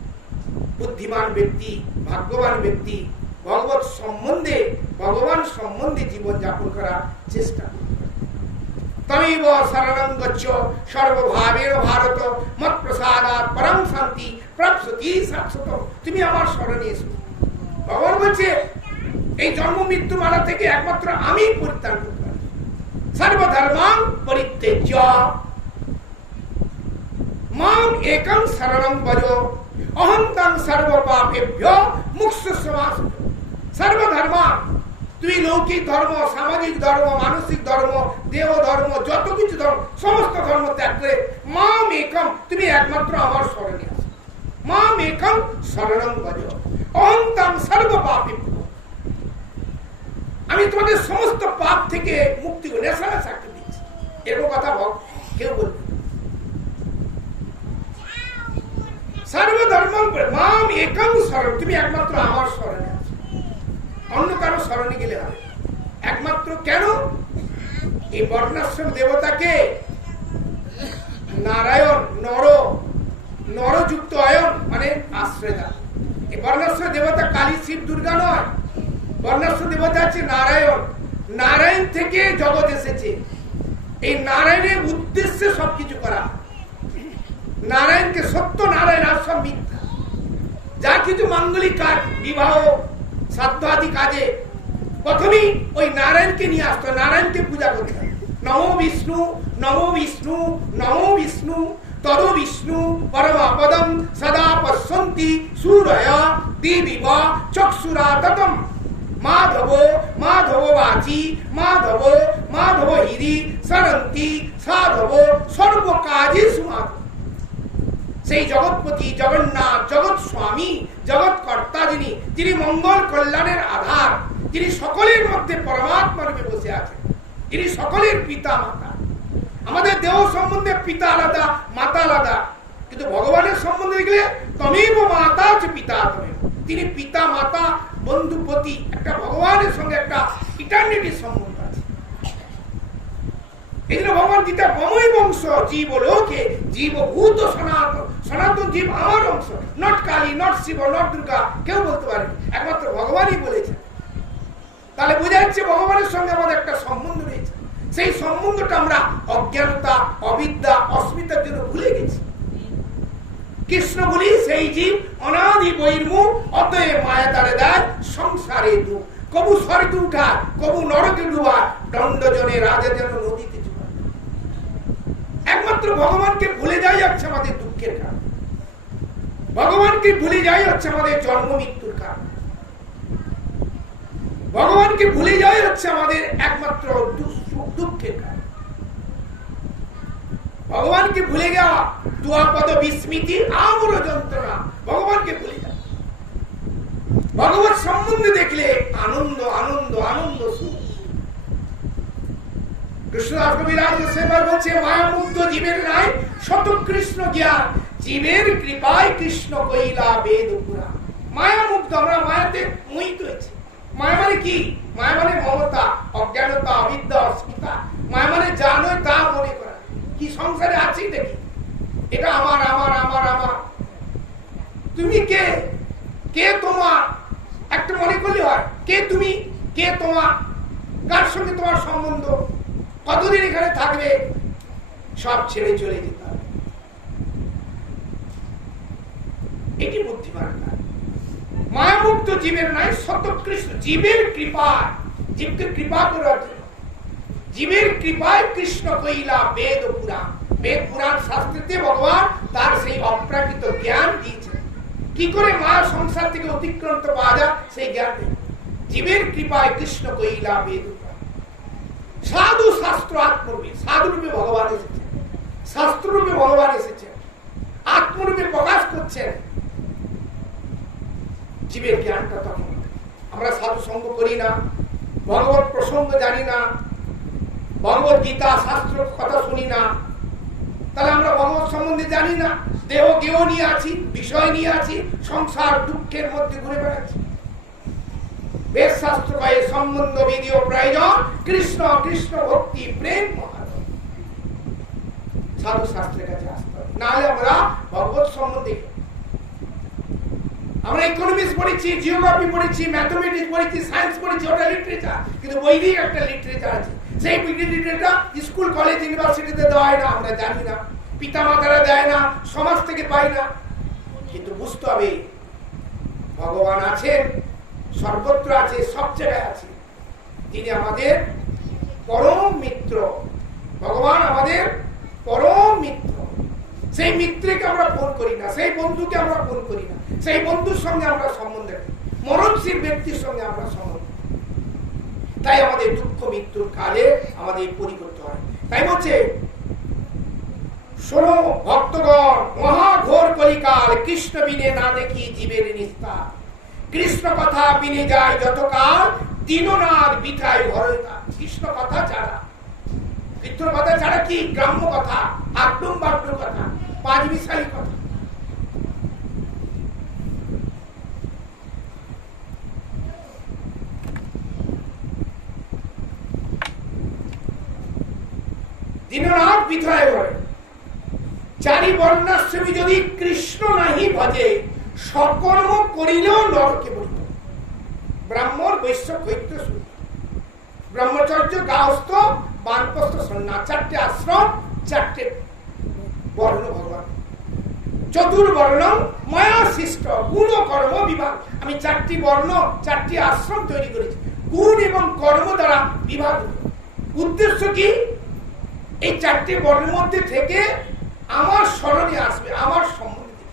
বুদ্ধিমান ব্যক্তি, ভাগ্যবান ব্যক্তি ভগবান সম্বন্ধে জীবন যাপন করার চেষ্টা করবে। তমেব শরণং গচ্ছ সর্বভাবের ভারত মৎপ্রসাদাৎ পরম শান্তি প্রাপ্স্যতি শাশ্বতম। তুমি আমার শরণে এসো। ভগবান বলছে এই জন্ম মৃত্যু মালা থেকে একমাত্র আমি পরিত্রাণ করতে পারি। সর্বধর্মাং পরিত্যজ্য মাম একং শরণং ভজ অহং তং সর্বপাপেভ্যো মুক্ষ্যস্বাস্য। সর্বধর্মা, তুমি লৌকিক ধর্ম, সামাজিক ধর্ম, মানসিক ধর্ম, দেহ ধর্ম, যত কিছু ধর্ম, সমস্ত ধর্ম ত্যাগ করে মাম একম, তুমি একমাত্র আমার শরণে আসো। মাম একম শরণং ভজ অহং তং সর্বপাপেভ্যো। আমি তোমাদের সমস্ত পাপ থেকে মুক্তি করে সাক্ষী দিচ্ছি। এরকম কথা কেউ বলবে সর্বধর্ম মাম একম শরণ, তুমি একমাত্র আমার শরণে আছো, অন্য কারো শরণে গেলে হবে। একমাত্র কেন? এই বর্ণাশ্রম দেবতাকে নারায়ণ, নরযুক্ত অয়ন মানে আশ্রয় দান। এই বর্ণাশ্রম দেবতা কালী, শিব, দুর্গা নয়। বর্ণাশ্রম দেবতা আছে নারায়ণ। নারায়ণ থেকে জগৎ এসেছে। এই নারায়ণের উদ্দেশ্যে সবকিছু করা। নারায়ণকে সত্য, নারায়ণ আর সব মিথ্যা। যা কিছু মাঙ্গলিক কাজ, বিবাহ, শ্রাদ্ধ আদি কাজে প্রথমেই ওই নারায়ণকে নিয়ে আসতো, নারায়ণকে পূজা করতে হয়। নমো বিষ্ণু, নমো বিষ্ণু, নমো বিষ্ণু, তদ বিষ্ণু পরমাপদম সদা পশ্যন্তি সূরয়া দিবিব চক্ষুরা ততম। মাধব মাধব বাচি, মাধব মাধব হিরি সরন্তি সাধব সর্ব কাজেষু মাধব। সেই জগৎপতি, জগন্নাথ, জগৎ স্বামী, জগৎ কর্তা, যিনি মঙ্গল কল্যাণের আধার, যিনি সকলের মধ্যে পরমাত্মা রূপে বসে আছেন, যিনি সকলের পিতা মাতা। আমাদের দেহ সম্বন্ধে পিতা আলাদা, মাতা আলাদা, কিন্তু ভগবানের সম্বন্ধে দেখলে তমেব মাতা চ পিতা তমেব। তিনি পিতা, মাতা, বন্ধুপতি। একটা ভগবানের সঙ্গে একটা ইটার্নিটির সম্বন্ধ আছে। এই জন্য ভগবান গীতা মমই বংশ জীব লোকে জীবভূত সনাতন। সনাতন জীব আমার অংশ। Not Kali, not Shiva, not Durga, কেউ বলতে পারে, একমাত্র ভগবানই বলেছেন। তাহলে বোঝা যাচ্ছে ভগবানের সঙ্গে আমাদের একটা সম্বন্ধ রয়েছে। সেই সম্বন্ধটা আমরা অজ্ঞানতা, অবিদ্যা, অস্মিতার জন্য ভুলে গেছি। কৃষ্ণ বলি সেই জীব অনাদি বৈর্মুখ, অতএব মায়া তারে দেয় সংসারে দুঃখ। কবু স্বর্গে উঠা, কবু নরকে ডুবা, দণ্ডজনে রাজা যেন নদীতে চুবা। একমাত্র ভগবানকে ভুলে যাই হচ্ছে আমাদের দুঃখের কারণ। ভগবানকে ভুলে যাই হচ্ছে আমাদের জন্ম মৃত্যুর কারণ। ভগবানকে ভুলে যাই হচ্ছে আমাদের একমাত্র দুঃখের কারণ। ভগবানকে ভুলে যাওয়া দুয়াপদ বিস্মৃতি আমর যন্ত্রণা। ভগবানকে ভুলে যাওয়া, ভগবত সম্বন্ধে দেখলে আনন্দ, আনন্দ, আনন্দ, সুখ। কৃষ্ণদাস কবিরাজ সেবার বলছে মায়ামুগ্ধ জীবের নাই শত কৃষ্ণ জ্ঞান, জীবের কৃপায় কৃষ্ণ কইলা বেদ পুরাণ। মায়ামুগ্ধ, আমরা মায়াতে মোহিত হয়েছি। মায়া মানে কি? মায়া মানে মমতা, অজ্ঞানতা, অবিদ্যা, অস্মিতা। মায়া মানে যা নয় তা মনে করা। কি সংসারে আছি দেখি, এটা আমার, আমার, আমার, আমার। তুমি কে? কে তোমার? একটা মনে করলে হয়। কে তুমি? কে তোমার? কার সঙ্গে তোমার সম্বন্ধ? কতদিন এখানে থাকবে? সব ছেড়ে চলে যেতে হবে। এটি বুদ্ধিমান না। মায়ামুক্ত জীবের নাই শত কৃষ্ণ, জীবের কৃপা, জীবকে কৃপা করার জন্য। জীবের কৃপায় কৃষ্ণ কইলা বেদ পুরাণ। বেদ পুরাণ শাস্ত্রতে ভগবান তার সেই অপ্রাকৃত জ্ঞান দিয়েছেন। কি করে মায়া সংসার থেকে অতিক্রান্ত পাওয়া যায় সেই জ্ঞান দেয়। জীবের কৃপায় কৃষ্ণ কইলা বেদ পুরাণ। সাধু শাস্ত্র আত্মরূপে, সাধুরূপে ভগবান এসেছেন, শাস্ত্ররূপে ভগবান এসেছেন, আত্মরূপে প্রকাশ করছেন জীবের জ্ঞানটা। তখন আমরা সাধু সঙ্গ করি না, ভগবত প্রসঙ্গ জানি না, ভগবত গীতা শাস্ত্র কথা শুনি না, তাহলে আমরা ভগবত সম্বন্ধে জানি না। দেহ গেহ নিয়ে আছি, বিষয় নিয়ে আছি, সংসার দুঃখের মধ্যে ঘুরে বেড়াচ্ছি। বেদ শাস্ত্র কয়ে সম্বন্ধ বিধি ও প্রয়োজন কৃষ্ণ কৃষ্ণ ভক্তি প্রেম মহাজন। সাধু শাস্ত্রের কাছে আসতে হবে, নাহলে আমরা ভগবত সম্বন্ধে, আমরা ইকোনমিক্স পড়েছি, জিওগ্রাফি পড়েছি, ম্যাথমেটিক্স পড়েছি, সায়েন্স পড়েছি, ওটা লিটারেচার, কিন্তু বৈদিক একটা লিটারেচার আছে, সেই লিটারেচার স্কুল কলেজ ইউনিভার্সিটিতে দেওয়া হয় না, আমরা জানি না, পিতামাতারা দেয় না, সমাজ থেকে পাই না। কিন্তু বুঝতে হবে ভগবান আছেন, সর্বত্র আছে, সব জায়গায় আছে। তিনি আমাদের পরম মিত্র, ভগবান আমাদের পরম মিত্র। সেই মিত্রকে আমরা ফোন করি না, সেই বন্ধুকে আমরা ফোন করি না, সেই বন্ধুর সঙ্গে আমরা সম্বন্ধ রাখি, মরণশীল ব্যক্তির সঙ্গে আমরা সম্বন্ধ। তাই আমাদের দুঃখ মৃত্যুর কালে আমাদের পরিবর্তন হয়। তাই বলছে, শোনো ভক্তগণ, মহাঘোর কলিকাল, কৃষ্ণ বিনে না দেখি জীবের নিস্তার। কৃষ্ণ কথা বিনে যায় যতকাল, দিননাথ বিথায় ভরে না। কৃষ্ণ কথা ছাড়া, কৃষ্ণ কথা ছাড়া কি? গ্রাম্য কথা, আড্ডুম বাড্ডুম কথা, পাঁচ মিশালি কথা। দিননাথ বিথায় ভরে। চারি বর্ণাশ্রমী যদি কৃষ্ণ নাহি ভজে, সকর্ম করিলেও নরকে বলিত। ব্রাহ্মণ, বৈশ্য, ক্ষত্র, শূদ্র, ব্রহ্মচর্য, গাহস্থ, বানপ্রস্থ, সন্ন্যাস, চারটে আশ্রম, চারটে বর্ণ ভগবান। চতুর্বর্ণ মায়া সৃষ্ট গুণ কর্ম বিভাগ। আমি চারটি বর্ণ, চারটি আশ্রম তৈরি করেছি, গুণ এবং কর্ম দ্বারা বিভাগ। উদ্দেশ্য কি? এই চারটি বর্ণের মধ্যে থেকে আমার স্মরণে আসবে, আমার সম্বন্ধে।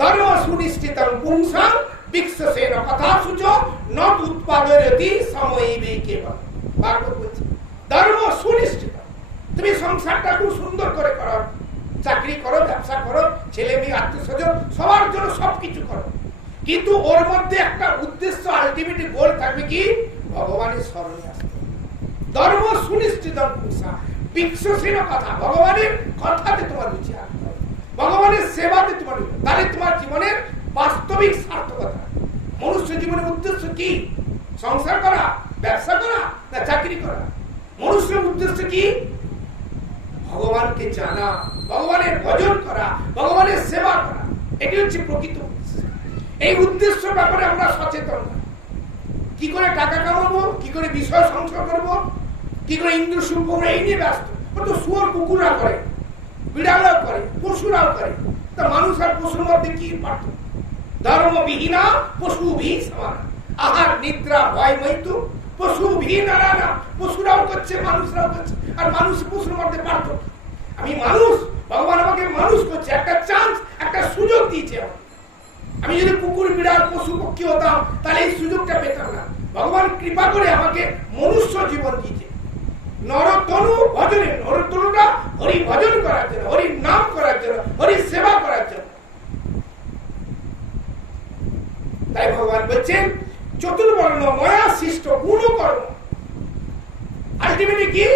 ধর্ম সুনিশ্চিতং পুংসাং বিক্ষসেন কথা সূচ নট উৎপাদয়তি সময়ে কেবল। ভাগবত বলছে ধর্ম সুনিশ্চিত। তুমি সংসারটা খুব সুন্দর করে করো, চাকরি করো, ব্যবসা করো, ছেলে মেয়ে, আত্মীয় স্বজন, সবার জন্য সবকিছু করো, কিন্তু ওর মধ্যে একটা উদ্দেশ্য, আলটিমেট গোল থাকবে কি? ভগবানের স্মরণে আসতে। ধর্ম সুনিশ্চিত পুংসাং বিক্ষসেন কথা, ভগবানের কথাতে তোমার রুচি আসতে হবে, ভগবানের সেবাতে তোমার, তাহলে তোমার জীবনের বাস্তবিক সার্থকতা। মনুষ্য জীবনের উদ্দেশ্য কি? সংসার করা, ব্যবসা করা, না চাকরি করা? মনুষ্যের উদ্দেশ্য কি? ভগবানকে জানা, ভগবানের ভজন করা, ভগবানের সেবা করা। এটি হচ্ছে প্রকৃত উদ্দেশ্য। এই উদ্দেশ্য ব্যাপারে আমরা সচেতন না। কি করে টাকা কামাবো, কি করে বিষয় সংসার করবো, কি করে ইন্দ্র সুখ, এই নিয়ে ব্যস্ত। তো শুয়োর কুকুররা করে, বিড়ালরাও করে, পশুরাও করে। তা মানুষ আর পশুর মধ্যে কি পার্থক্য? ধর্মবিহীনা পশুভি সমান। আহার নিদ্রা ভয় মৃত্যু পশুভি নারায়ণ। পশুরাও করছে, মানুষরাও করছে, আর মানুষ পশুর মধ্যে পার্থক্য। আমি মানুষ, ভগবান আমাকে মানুষ করছে, একটা চান্স, একটা সুযোগ দিয়েছে। আমি যদি কুকুর, বিড়াল, পশু পক্ষী হতাম, তাহলে এই সুযোগটা পেতাম না। ভগবান কৃপা করে আমাকে মনুষ্য জীবন দিয়েছে। নরতনু ভজনে, নরতনুটা হরি ভজন করার জন্য, হরির নাম করার জন্য, হরির সেবা করার জন্য। তাই ভগবান বলছেন চতুর্বর্ণ ময়া সৃষ্ট গুণ কর্ম। আলটিমেটলি কি?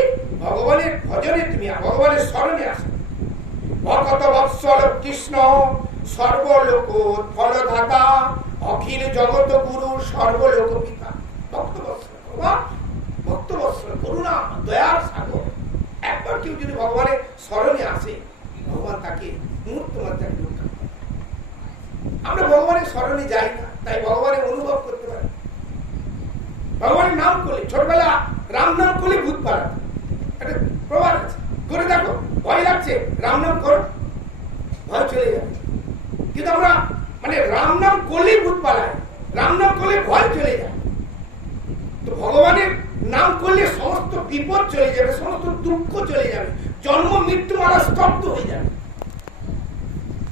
ভগবানের ভজনে তুমি, ভগবানের স্মরণে আসো। ভকত বৎসল কৃষ্ণ সর্বলোক ফলদাতা, অখিল জগত গুরু সর্বলোক পিতা। ভক্ত বৎসল, ভক্ত বৎসল, করুণা, দয়ার সাগর। একবার কেউ যদি ভগবানের স্মরণে আসে, ভগবান তাকে মুহূর্ত মধ্যে রক্ষা করে। আমরা ভগবানের স্মরণে যাই না, তাই ভগবানের অনুভব করতে পারি। ভগবানের নাম করলে, ছোটবেলা রাম নাম করলে ভূত পালাতো, একটা প্রবাদ আছে, করে দেখো, ভয় লাগছে, রাম নাম করো, ভয় চলে যাবে। কিন্তু আমরা মানে রাম নাম করলেই ভূত পালায়, রাম নাম করলে ভয় চলে যায়। তো ভগবানের নাম করলে সমস্ত বিপদ চলে যাবে, সমস্ত দুঃখ চলে যাবে, জন্ম মৃত্যু মারা স্তব্ধ হয়ে যাবে।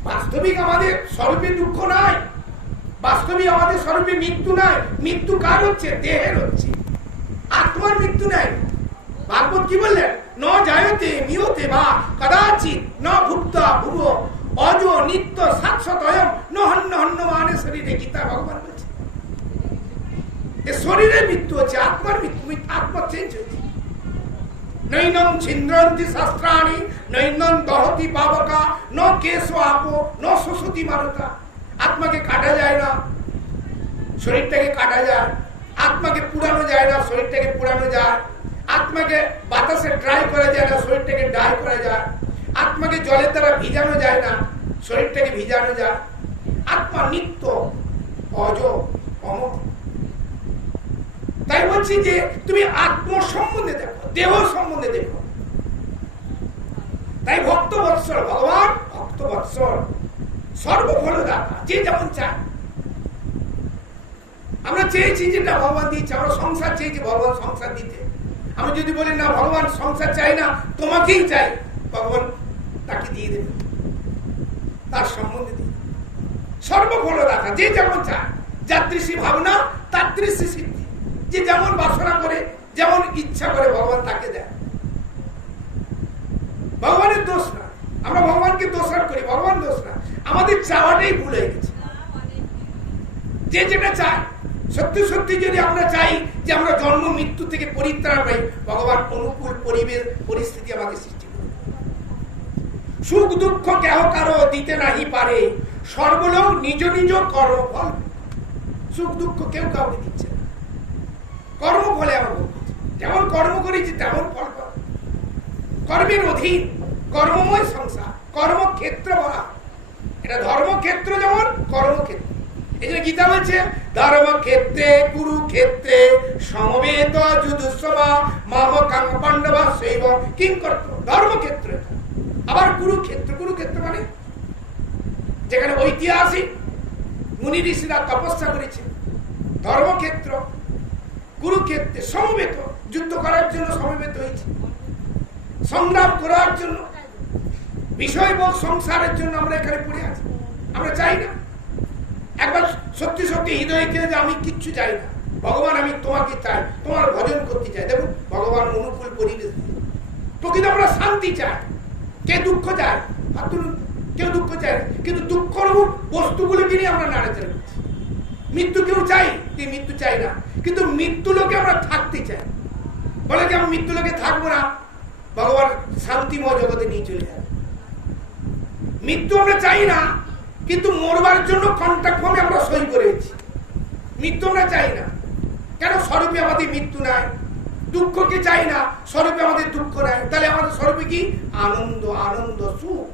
বাস্তবিক আমাদের স্বরূপে দুঃখ নাই, বাস্তবিক আমাদের স্বরূপে মৃত্যু নাই। মৃত্যু কার হচ্ছে? দেহের হচ্ছে। আত্ম আত্মার মৃত্যু নাই। ভাগবত কি বললেন? ন জায়তে মিয়তে বা কদাচিৎ ন ভুক্তা ভুব অজ নিত্য শাশ্বতয়ম ন হন্য হন্য মানে শরীরে। গীতা ভগবান বলছে এ শরীরের মৃত্যু হচ্ছে, আত্মার মৃত্যু, আত্মা চেঞ্জ হয়েছে। নৈনম ছিন্দ্রন্তি শাস্ত্রাণি নৈনম দহতি পাবকা ন কেশো আপো ন শোষতি মারুতা। আত্মাকে কাটা যায় না, শরীরটাকে কাটা যায়। আত্মাকে পুরানো যায় না, শরীরটাকে পুরানো যায়। আত্মাকে বাতাসে ড্রাই করা যায় না, শরীরটাকে ড্রাই করা যায়। আত্মাকে জলের দ্বারা ভিজানো যায় না, শরীরটাকে ভিজানো যায়। আত্মা নিত্য অজ অমর। তাই বলছি যে তুমি আত্ম সম্বন্ধে দেখো, দেহ সম্বন্ধে দেখো। তাই ভক্ত বৎসল ভগবান, ভক্ত বৎসল সর্বফলদাতা, যে যেমন চায়। আমরা চেয়েছি যেটা ভগবান দিয়েছে, আমরা সংসার চেয়েছি ভগবান সংসার দিতে। আমি যদি বলি না ভগবান সংসার চাই না, তোমাকেই চাই, ভগবান তাকে দিয়ে দেবে, তার সম্বন্ধে দিয়ে সর্বফলদাতা, যে যেমন চায়। যাদৃশী ভাবনা তাদৃশী সিদ্ধি। যে যেমন বাসনা করে, যেমন ইচ্ছা করে ভগবান তাকে দেয়। ভগবানের দোষ না, আমরা ভগবানকে দোষারোপ করি, ভগবান দোষ না। আমাদের চাওয়াটাই ভুল হয়ে গেছে। যে যেটা চায়, সত্যি সত্যি যদি আমরা চাই যে আমরা জন্ম মৃত্যু থেকে পরিত্রাণ পাই, ভগবান অনুকূল পরিবেশ পরিস্থিতি আমাদের সৃষ্টি করে। সুখ দুঃখ কেহ কারো দিতে নাহি পারে, সর্বলোক নিজ নিজ কর্মফল। সুখ দুঃখ কেউ কাউকে দিচ্ছে না, কর্মফলে আমরা ভোগ করছি। যেমন কর্ম করেছি তেমন ফল পাবো। কর্মের অধীন, কর্মময় সংসার, কর্মক্ষেত্র বলা। এটা ধর্মক্ষেত্র যেমন কর্মক্ষেত্র। এই জন্য গীতা বলছে ধর্মক্ষেত্রে কুরুক্ষেত্রে সমবেত যুদ্ধসভা মামকাং পাণ্ডবা শৈব কিংকর্তব্য। ধর্মক্ষেত্র। আবার কুরুক্ষেত্র, কুরুক্ষেত্র মানে যেখানে ঐতিহাসিক মুনি ঋষিরা তপস্যা করেছে। ধর্মক্ষেত্র কুরুক্ষেত্রে সমবেত, যুদ্ধ করার জন্য সমবেত হয়েছে, সংগ্রাম করার জন্য, বিষয় ও সংসারের জন্য আমরা এখানে পড়ে আছি। আমরা চাই না একবার সত্যি সত্যি হৃদয়ে কে যে আমি কিচ্ছু চাই না, ভগবান আমি তোমাকে চাই, তোমার ভজন করতে চাই। দেখুন ভগবান অনুকূল পরিবেশ। প্রকৃত আমরা শান্তি চাই। কে দুঃখ চায়? কেউ দুঃখ চায়, কিন্তু দুঃখরূপ বস্তুগুলোকে নিয়ে আমরা নাড়াচাড়া করছি। মৃত্যু কেউ চাই, মৃত্যু চাই না, কিন্তু মৃত্যু লোকে আমরা থাকতে চাই। বলে যে আমি মৃত্যু লোকে থাকবো না, ভগবান শান্তিময় জগতে নিয়ে চলে যাবে। মৃত্যু আমরা চাই না, কিন্তু মরবার জন্য কন্ট্রাক্ট ফর্মে আমরা সই করেছি। মৃত্যু আমরা চাই না, কেন? স্বরূপে আমাদের মৃত্যু নাই। দুঃখকে চাই না, স্বরূপে আমাদের দুঃখ নাই। তাহলে আমাদের স্বরূপে কি? আনন্দ, আনন্দ, সুখ।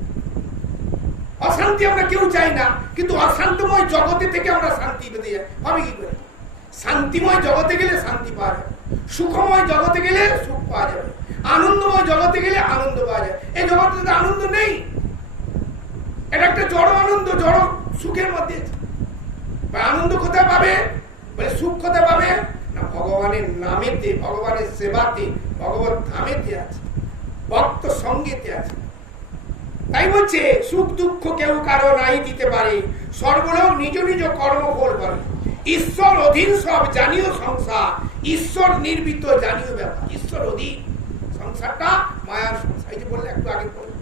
অশান্তি আমরা কেউ চাই না, কিন্তু অশান্তময় জগতে থেকে আমরা শান্তি পেতে যাই। হবে কি করে? শান্তিময় জগতে গেলে শান্তি পাওয়া যাবে, সুখময় জগতে গেলে সুখ পাওয়া যাবে, আনন্দময় জগতে গেলে আনন্দ পাওয়া যায়। এই জগতে আনন্দ নেই। এটা একটা জড় আনন্দ, জড় সুখের মধ্যে। আনন্দ কোথায় পাবে? বলে সুখ কোথায় পাবে না? ভগবানের নামেতে, ভগবানের সেবাতে, ভগবত ধামেতে আছে, ভক্ত সঙ্গেতে আছে। তাই বলছে সুখ দুঃখ কেউ কারো নাই দিতে পারে, সর্বলোক নিজ নিজ কর্মফল করে। ঈশ্বর অধীন সব জানিও সংসার, ঈশ্বর নির্মিত জানিও ব্যাপার। ঈশ্বর অধীন সংসারটা মায়ার সংসার। এই যে বললে একটু আগে বলল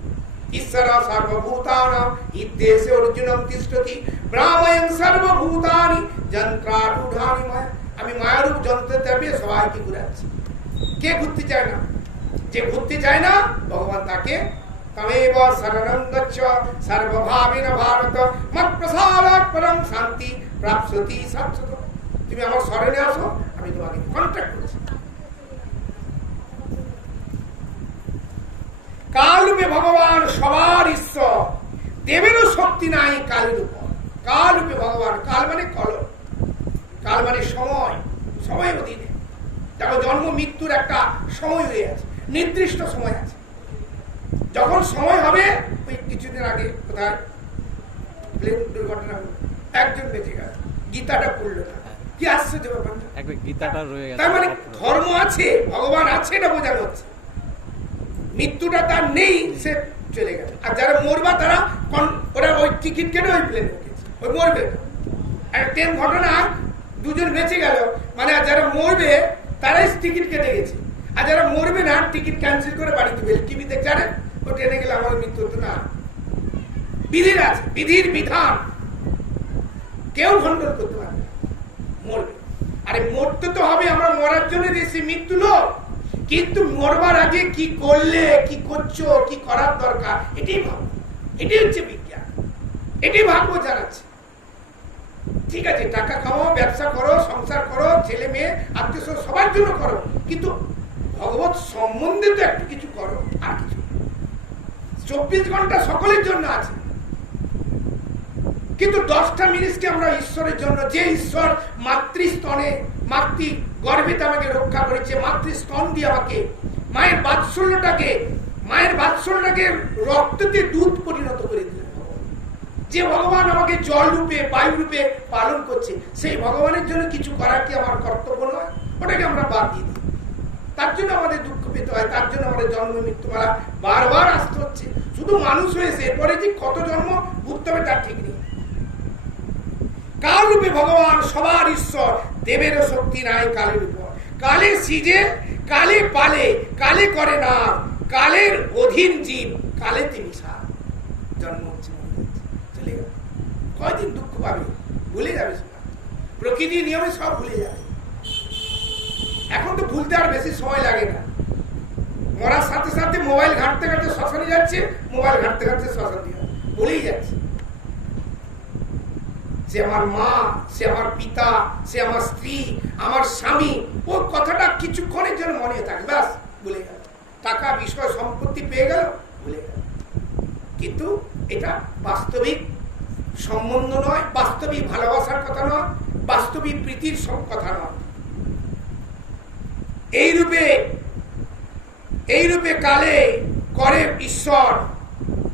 ঈশ্বর সর্বভূতানাং ইদ্দেশে অর্জুনম তিষ্ঠতি ব্রাহ্ময়ং সর্বভূতানি যন্ত্রারূঢ়ানি মায়া। আমি মায়ারূপ যন্ত্র চাপে সবাইকে ঘুরাচ্ছি। কে ঘুরতে চায় না? যে ঘুরতে চায় না, ভগবান তাকে তমেব শরণং গচ্ছ সর্বভাবেন ভারত মৎপ্রসাদাৎ পরং শান্তি প্রাপ্স্যতি শাশ্বত। তুমি আমার শরণে আসো, আমি তোমাকে কন্ট্যাক্ট করছি। কালরূপে ভগবান সবার ঈশ্বর, দেবেরও শক্তি নাই কালের উপর। কালরূপে ভগবান, কাল মানে কল, কাল মানে সময়, সময় অধীনে। দেখো জন্ম মৃত্যুর একটা সময় হয়ে আছে, নির্দিষ্ট সময় আছে। যখন সময় হবে, ওই কিছুদিন আগে কোথায় প্লেন দুর্ঘটনা হলো, একজন বেঁচে গেল, গীতাটা পড়লো না। কি আশ্চর্য ব্যাপার! গীতাটা রয়ে গেছে। তার মানে ধর্ম আছে, ভগবান আছে, এটা বোঝানো হচ্ছে। মৃত্যুটা তার নেই, সে চলে গেল। আর যারা মরবা তারা ওরা ওই টিকিট কেটে ওই প্লেন ওই মরবে। একটা ট্রেন ঘটনা, দুজন বেঁচে গেল, মানে যারা মরবে তারাই টিকিট কেটে গেছে। আর যারা মরবে না টিকিট ক্যান্সেল করে বাড়িতে বের টিভি দেখে জানে ও ট্রেনে গেলে আমার মৃত্যু হতো না। বিধির আছে, বিধির বিধান কেউ খণ্ডন করতে পারবে না। মরবে, আরে মরতে তো হবে, আমরা মরার জন্য দেশে মৃত্যু লোক, কিন্তু মরবার আগে কি করলে, কি করছো, কি করার দরকার এটাই ভাবো। এটাই হচ্ছে বিজ্ঞান, এটাই ভাববো জানাচ্ছে। ঠিক আছে, টাকা কামাও, ব্যবসা করো, সংসার করো, ছেলে মেয়ে আত্মীয় সবার জন্য করো, কিন্তু ভগবত সম্বন্ধে তো একটু কিছু করো। আর কিছু 24 ঘন্টা সকলের জন্য আছে, কিন্তু 10টা মিনিটকে আমরা ঈশ্বরের জন্য, যে ঈশ্বর মাতৃস্তনে মাতৃ গর্ভেতে আমাকে রক্ষা করেছে, মাতৃস্তন দিয়ে আমাকে মায়ের বাৎসল্যটাকে রক্ততে দুধ পরিণত করে দিলেন, যে ভগবান আমাকে জল রূপে বায়ু রূপে পালন করছে, সেই ভগবানের জন্য কিছু করা কি আমার কর্তব্য নয়? ওটাকে আমরা বাদ দিয়ে দিই। তার জন্য আমাদের দুঃখ পেতে হয়, তার জন্য আমাদের জন্ম মৃত্যু মারা বারবার আসতে হচ্ছে। শুধু মানুষ হয়েছে, এরপরে যে কত জন্ম ভুগতে হবে তার ঠিক নেই। কাল রূপে ভগবান সবার ঈশ্বর, দেবেরও শক্তি নাই কালের উপর। কালে সিজে, কালে পালে, কালে করে না, কালের অধীন জীব, কালে তিনি সার। জন্ম হচ্ছে, চলে গেল, কয়দিন দুঃখ পাবে, ভুলে যাবে, প্রকৃতির নিয়মে সব ভুলে যাবে। এখন তো ভুলতে আর বেশি সময় লাগে না, মরার সাথে সাথে মোবাইল ঘাঁটতে ঘাঁটতে শ্মশানে যাচ্ছে, মোবাইল ঘাঁটতে ঘাঁটতে শ্মশানে বলেই যাচ্ছে। সে আমার মা, সে আমার পিতা, সে আমার স্ত্রী, আমার স্বামী, ও কথাটা কিছুক্ষণের জন্য মনে থাকে, ব্যাস ভুলে গেল। টাকা বিষয় সম্পত্তি পেয়ে গেল, ভুলে গেল। কিন্তু এটা বাস্তবিক সম্বন্ধ নয়, বাস্তবিক ভালোবাসার কথা নয়, বাস্তবিক প্রীতির সব কথা নয়। এই রূপে কালে করে ঈশ্বর,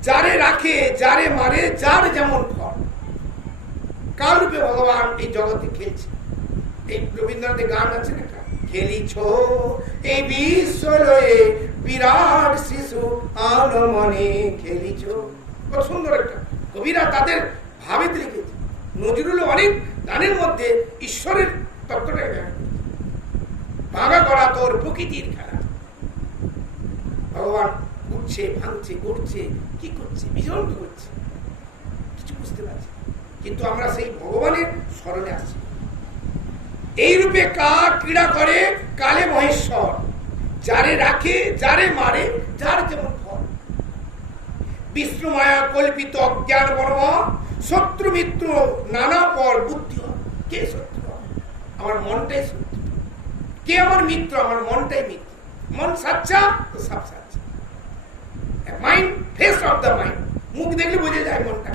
যারে রাখে, যারে মারে, যার যেমন ফল। কাল রূপে ভগবান এই জগতে খেলছে। এই রবীন্দ্রনাথের গান আছে না, খেলিছ এই বিশ্ব লয়ে বিরাট শিশু আনমনে খেলিছ। কত সুন্দর একটা, কবিরা তাদের ভাবে লিখেছে। নজরুল অনেক গানের মধ্যে ঈশ্বরের তত্ত্বটা ভাঙা করা তোর প্রকৃতির খেলা। ভগবান উঠছে, ভাঙছে, করছে, কি করছে, বিজন করছে, কিছু বুঝতে পারছি, কিন্তু আমরা সেই ভগবানের স্মরণে আসছি। এই রূপে কার ক্রীড়া করে কালে মহেশ্বর, যারে রাখে, যারে মারে, যার যেমন ফল। বিষ্ণু মায়া কল্পিত অজ্ঞান বর্ম, শত্রু মিত্র নানা পর বুদ্ধি। কে শত্রু? আমার মনটাই শত্রু। কে আমার মিত্র? আমার মনটাই মিত্র। মন সাচ্চা তো সব সাচ্চা। Mind, face of the mind. মুখ দেখলে বোঝা যায় মনটা,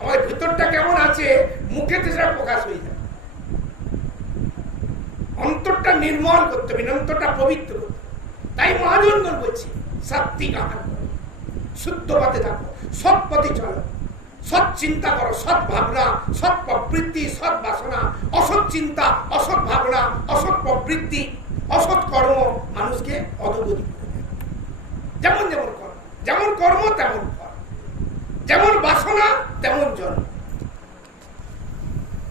আমাদের ভিতরটা কেমন আছে, মুখেতে সেটা প্রকাশ হয়ে যায়। অন্তরটা নির্মল করতে হবে, অন্তরটা পবিত্র করতে। তাই মহাজনগণ বলছে সাত্বিক আহার করো, শুদ্ধ পথে থাকো, সৎ পথে চলো, সৎ চিন্তা করো, সৎ ভাবনা, সৎ প্রবৃত্তি, সৎ বাসনা। অসৎ চিন্তা, অসৎ ভাবনা, অসৎ প্রবৃত্তি, অসৎ কর্ম মানুষকে অধোগতি করে দেয়। যেমন যেমন কর্ম, যেমন কর্ম তেমন ফল, যেমন বাসনা তেমন জন্ম।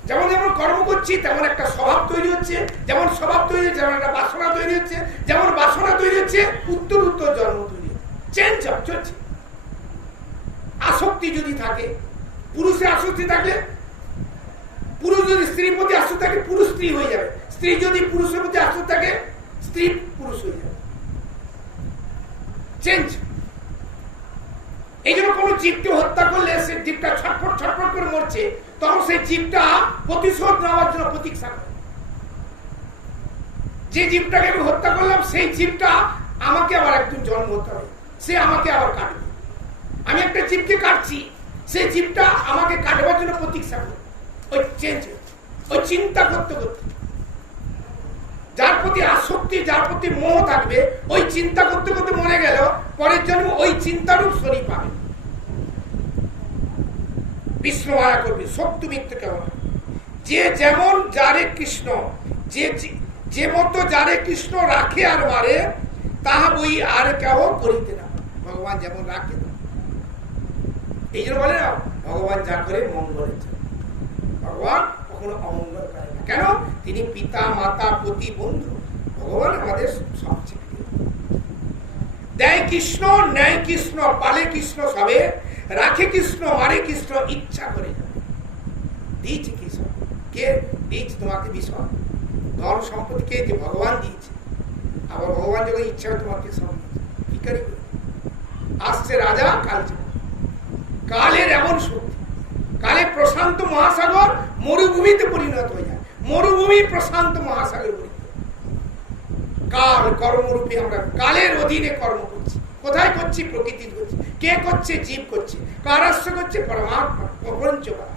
যেমন যেমন কর্ম করছি তেমন একটা স্বভাব তৈরি হচ্ছে, যেমন স্বভাব তৈরি হচ্ছে যেমন একটা বাসনা তৈরি হচ্ছে, যেমন বাসনা তৈরি হচ্ছে উত্তর উত্তর জন্ম তৈরি হচ্ছে। চেঞ্জ চলছে। আসক্তি যদি থাকে, পুরুষের আসক্তি থাকলে, পুরুষ যদি স্ত্রীর প্রতি আসক্তি থাকে, পুরুষ স্ত্রী হয়ে যাবে। স্ত্রী যদি পুরুষের প্রতি আসক্তি থাকে, স্ত্রী পুরুষ হয়ে যাবে। চেঞ্জ। এই জন্য কোন জীবকে হত্যা করলে সে জীবটা ছটফট ছটফট করে মরছে, তখন সেই জীবটা প্রতিশোধ নেওয়ার জন্য প্রতীক্ষা করে। যে জীবটাকে আমি হত্যা করলাম, সেই জীবটা আমাকে আবার একদিন জন্ম হতে হবে, সে আমাকে আবার কাটবে। আমি একটা জীবকে কাটছি, সেই জীবটা আমাকে কাটবার জন্য প্রতীক্ষা করে। ওই চেঞ্জ, ওই চিন্তা করতে করতে, যার প্রতি আসক্তি, যার প্রতি মোহ থাকবে, ওই চিন্তা করতে করতে মরে গেল, পরের জন্ম ওই চিন্তারূপ শরীর পাবে। বিষ্ণু মায়া করবে, শক্তি মিত্র কেমন, যে যেমন যারে কৃষ্ণ, যে মতো যারে কৃষ্ণ রাখে আর মারে, তাহা বই আর কেহ করিতে না। ভগবান যেমন রাখে, এই জন্য বলে না ভগবান যা করে মঙ্গলের জন্য। ভগবান কখনো অমঙ্গল করে না। কেন? তিনি পিতা মাতা পতি বন্ধু, ভগবান আমাদের সবচেয়ে প্রিয়। দেয় কৃষ্ণ, নেয় কৃষ্ণ, পালে কৃষ্ণ সবে, রাখে কৃষ্ণ, মারে কৃষ্ণ, ইচ্ছা করে যাবে। দিয়েছে কৃষ্ণ, কে দিয়েছে তোমাকে বিষয়? ধন সম্পত্তি কে? যে ভগবান দিয়েছে। আবার ভগবান যখন ইচ্ছা হয় তোমাকে সব কি করে? আসছে রাজা, কাল যাবে। কালের এমন শক্তি, কালে প্রশান্ত মহাসাগর মরুভূমিতে পরিণত হয়ে যায়, মরুভূমি প্রশান্ত মহাসাগর পরিণত। কাল কর্মরূপে আমরা কালের অধীনে কর্ম করছি। কোথায় করছি? প্রকৃতি করছি। কে করছে? জীব করছে। কার আশ্রয় করছে? পরমাত্মা, প্রপঞ্চ করা।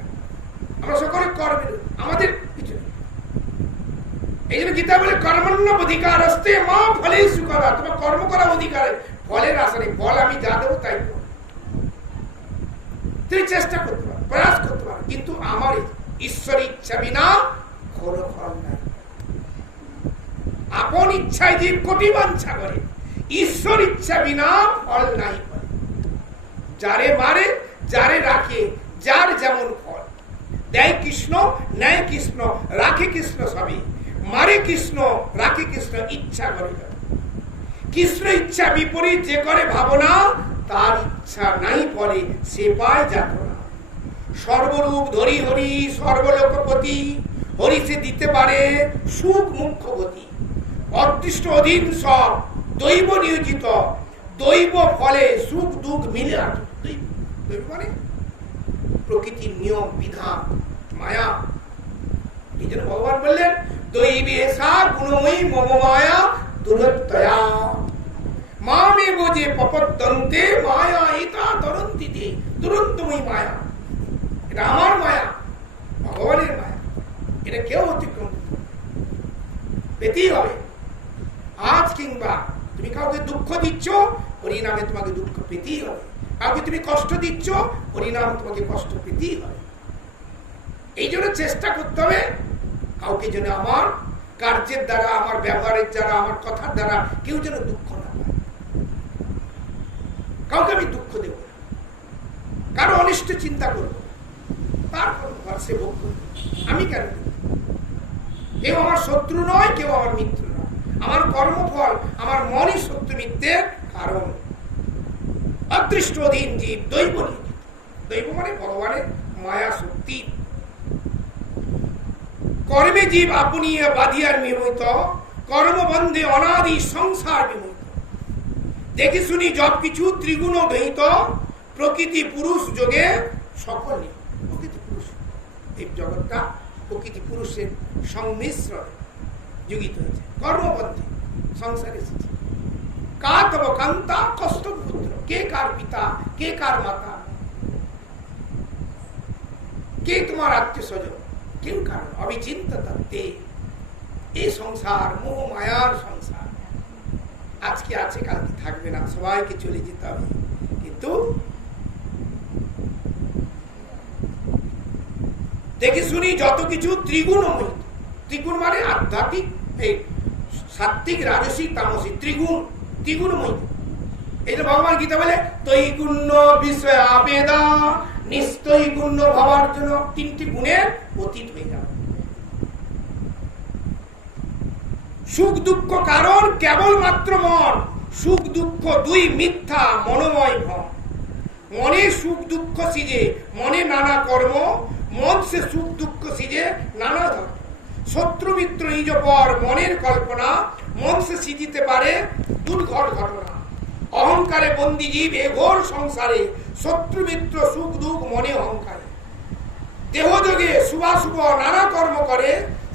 আমরা সকলে কর্মের, আমাদের কিছু। এই জন্য গীতা বলে কর্মণ্য অধিকার আসতে মা ফলে সুকরা। তোমার কর্ম করা অধিকার, ফলের আশা নেই। ফল আমি যা দেবো তাই দেবো। তুমি চেষ্টা করতে পারো, প্রয়াস করতে পারো, কিন্তু আমার ঈশ্বর ইচ্ছা বিনা কোনো ফল নাই। আপন ইচ্ছায় জীব কোটি বাঞ্ছা করে, ঈশ্বর ইচ্ছা বিনা ফল নাই। যারে মারে, যারে রাখে, যার যেমন ফল। দেয় কৃষ্ণ, নেয় কৃষ্ণ, রাখে কৃষ্ণ সবে, মারে কৃষ্ণ, রাখে কৃষ্ণ, ইচ্ছা করে। কৃষ্ণ ইচ্ছা বিপরীত যে করে ভাবনা, তার ইচ্ছা নাই ফলে সে পায় যাতনা। সর্বরূপ ধরি হরি, সর্বলোকপতি, হরি সে দিতে পারে সুখ মুখ্য গতি। অদৃষ্ট অধীন সব দৈব নিয়োজিত, দৈব ফলে সুখ দুঃখ মিলে। দৈব মানে প্রকৃতির নিয়ম বিধান মায়া। এই জন্য ভগবান বললেন দৈবে সা গুণময়ী মম মায়া দুরত্তয়া মামে বোঝে পপদ্দন্তে মায়া ইতা তরন্তিতে। দুরন্তময়ী মায়া, এটা আমার মায়া, ভগবানের মায়া। এটা কেউ অতিক্রম পেতেই হবে। আজ কিংবা তুমি কাউকে দুঃখ দিচ্ছ, পরিণামে তোমাকে দুঃখ পেতেই হবে। কাউকে তুমি কষ্ট দিচ্ছ, পরিণাম তোমাকে কষ্ট পেতেই হবে। এই জন্য চেষ্টা করতে হবে কাউকে যেন আমার কার্যের দ্বারা, আমার ব্যবহারের দ্বারা, আমার কথার দ্বারা কেউ যেন দুঃখ না পায়। কাউকে আমি দুঃখ দেব না, কারো অনিষ্ট চিন্তা করবো, তারপর সে ভোগ করবে। আমি কেন দেব? কেউ আমার শত্রু নয়, কেউ আমার মিত্র নয়। আমার কর্মফল, আমার মনই শত্রু মিত্রের কারণ। অদৃষ্ট অধীন জীব দৈব নিয়োজিত। দৈব মানে ভগবানের মায়া শক্তি। কর্মে জীব আপনিয়া বাঁধিয়ার বিমোহিত, কর্মবন্ধে অনাদি সংসার বিমোহিত। দেখি শুনি সব কিছু ত্রিগুণ দহিত, প্রকৃতি পুরুষ যোগে সকলে। প্রকৃতি পুরুষ, এই জগৎটা প্রকৃতি পুরুষের সংমিশ্রণে যুগিত হয়েছে। কর্মবন্ধে সংসারে এসেছে। কা তব কান্তা কষ্ট পুত্র, কে কার পিতা, কে কার মাতা, কে তোমার আত্মীয় স্বজন, কেউ কারণ অবিচিন্ত তত্ত্বে। এই সংসার মোহ মায়ার সংসার। আজকে আছে, কালকে থাকবে না, সবাইকে চলে যেতে হবে। কিন্তু দেখি শুনি যত কিছু ত্রিগুণময়ী। ত্রিগুণ মানে আধ্যাত্মিক, এই সাত্বিক, রাজসিক, তামসিক, ত্রিগুণ, ত্রিগুণময়ী। এই যে ভগবান গীতা বলে তৈগুণ্য বিষয় আবেদা নিস্তৈ গুণ্য ভাবার জন্য তিনটি গুণের অতীত হয়ে যাবে। সুখ দুঃখ কারণ কেবলমাত্র মন, সুখ দুঃখ দুই মিথ্যা মনোময় ভ্রম। মনে সুখ দুঃখ সিজে, মনে নানা কর্ম, মন সে সুখ দুঃখ সিজে নানা ধর্ম। শত্রু মিত্র নিজ পর মনের কল্পনা, মন সে সিজিতে পারে দুর্ঘট ঘটনা। অহংকারে বন্দী জীব এ ঘোর সংসারে, শত্রু মিত্র সুখ দুঃখ মনে অহংকারে। দেহযোগে শুভাশুভ নানা কর্ম করে,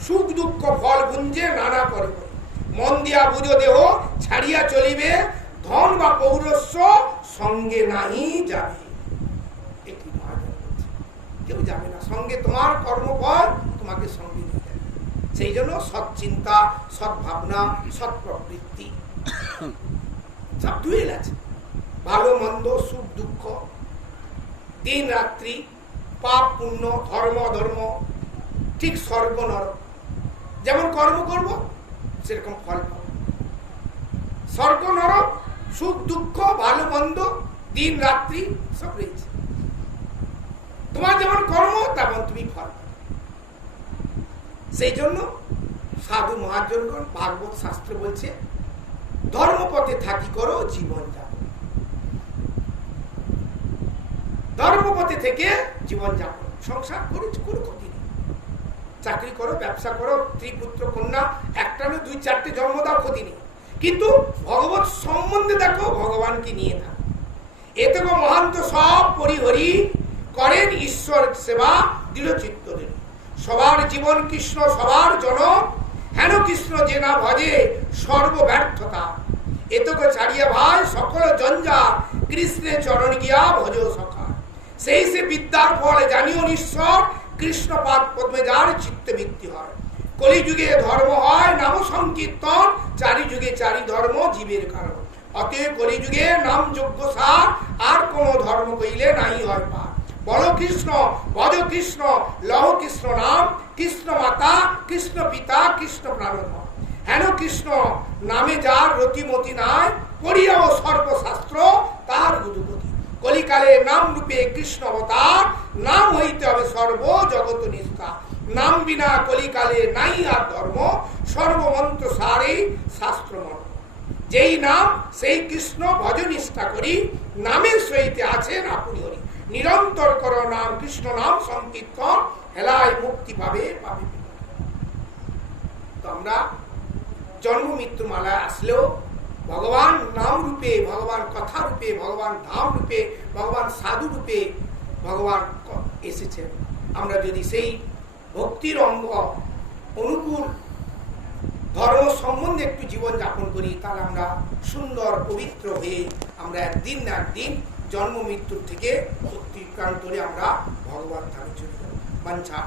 সুখ দুঃখ ফল গুঞ্জে নানা করে। মন দিয়া বুঝো দেহ ছাড়িয়া চলিবে, ধন বা পৌরস্য সঙ্গে নাহি যাবে। কেউ যাবে না সঙ্গে, তোমার কর্মফল তোমাকে সঙ্গে নিয়ে যাবে। সেই জন্য সৎ চিন্তা, সৎ ভাবনা, সৎ প্রবৃত্তি সব ডুয়েল আছে। ভালো মন্দ, সুখ দুঃখ, দিন রাত্রি, পাপ পুণ্য, ধর্ম অধর্ম, ঠিক স্বর্গ নরক। যেমন কর্ম করব সেরকম ফল পাব। স্বর্গ নরক, সুখ দুঃখ, ভালো মন্দ, দিন রাত্রি সব রয়েছে। তোমার যেমন কর্ম তেমন তুমি ফল পাবে। সেই জন্য সাধু মহাজনগণ ভাগবত শাস্ত্র বলছে ধর্মপথে থাকি করো জীবন যাপন, ধর্মপথে থেকে জীবন যাপন। সংসার করে কোনো ক্ষতি নেই, চাকরি করো, ব্যবসা করো, ত্রিপুত্র কন্যা একটা নয় 2-4টে জন্ম দাও, ক্ষতি নেই, কিন্তু ভগবত সম্বন্ধে দেখো, ভগবানকে নিয়ে থাকো। এতে মহান্ত সব পরিহরি করেন ঈশ্বর সেবা দৃঢ় চিত্ত দেন। সবার জীবন কৃষ্ণ, সবার জনক হেন কৃষ্ণ যে না ভজে সর্বব্যর্থতা। এতকে ছাড়িয়ে ভাই সকল জঞ্জাল, কৃষ্ণের চরণ গিয়া ভজ সখা। সেই সে বিদ্যার ফলে জানিও ঈশ্বর, কৃষ্ণ পাদ পদ্মে যার চিত্ত বৃত্তি হয়। কলিযুগে ধর্ম হয় নাম সংকীর্তন, চারি যুগে চারি ধর্ম জীবের কারণ। অতএব কলিযুগে নাম যজ্ঞ সার, আর কোন ধর্ম কইলে নাই হয় পার। বল কৃষ্ণ ভজ কৃষ্ণ লহ কৃষ্ণ নাম, কৃষ্ণ মাতা কৃষ্ণ পিতা কৃষ্ণ প্রাণধন। হেন কৃষ্ণ নামে যার রতিমতি নাই, পড়িয়াও সর্বশাস্ত্র তার গুরুপতি। কলিকালে নাম রূপে কৃষ্ণ অবতার, নাম হইতে হবে সর্ব জগত নিষ্ঠা। নাম বিনা কলিকালে নাই আর ধর্ম, সর্বমন্ত্র সারে শাস্ত্র মর্ম। যেই নাম সেই কৃষ্ণ ভজ নিষ্ঠা করি, নামের সহিতে আছেন আপনি হরি। নিরন্তর করো নাম কৃষ্ণ নাম সংকীর্তন, হেলায় মুক্তি পাবে পাবে। তো আমরা জন্ম মৃত্যু মালায় আসলেও ভগবান নাম রূপে, ভগবান কথা রূপে, ভগবান ধাম রূপে, ভগবান সাধু রূপে ভগবান এসেছেন। আমরা যদি সেই ভক্তির অঙ্গ অনুকূল ধর্ম সম্বন্ধে একটু জীবন যাপন করি, তাহলে আমরা সুন্দর পবিত্র হয়ে আমরা একদিন না একদিন জন্ম মৃত্যুর থেকে মুক্তিক্রান্ত হয়ে আমরা ভগবান ধামে চলে যাব। বাঞ্ছা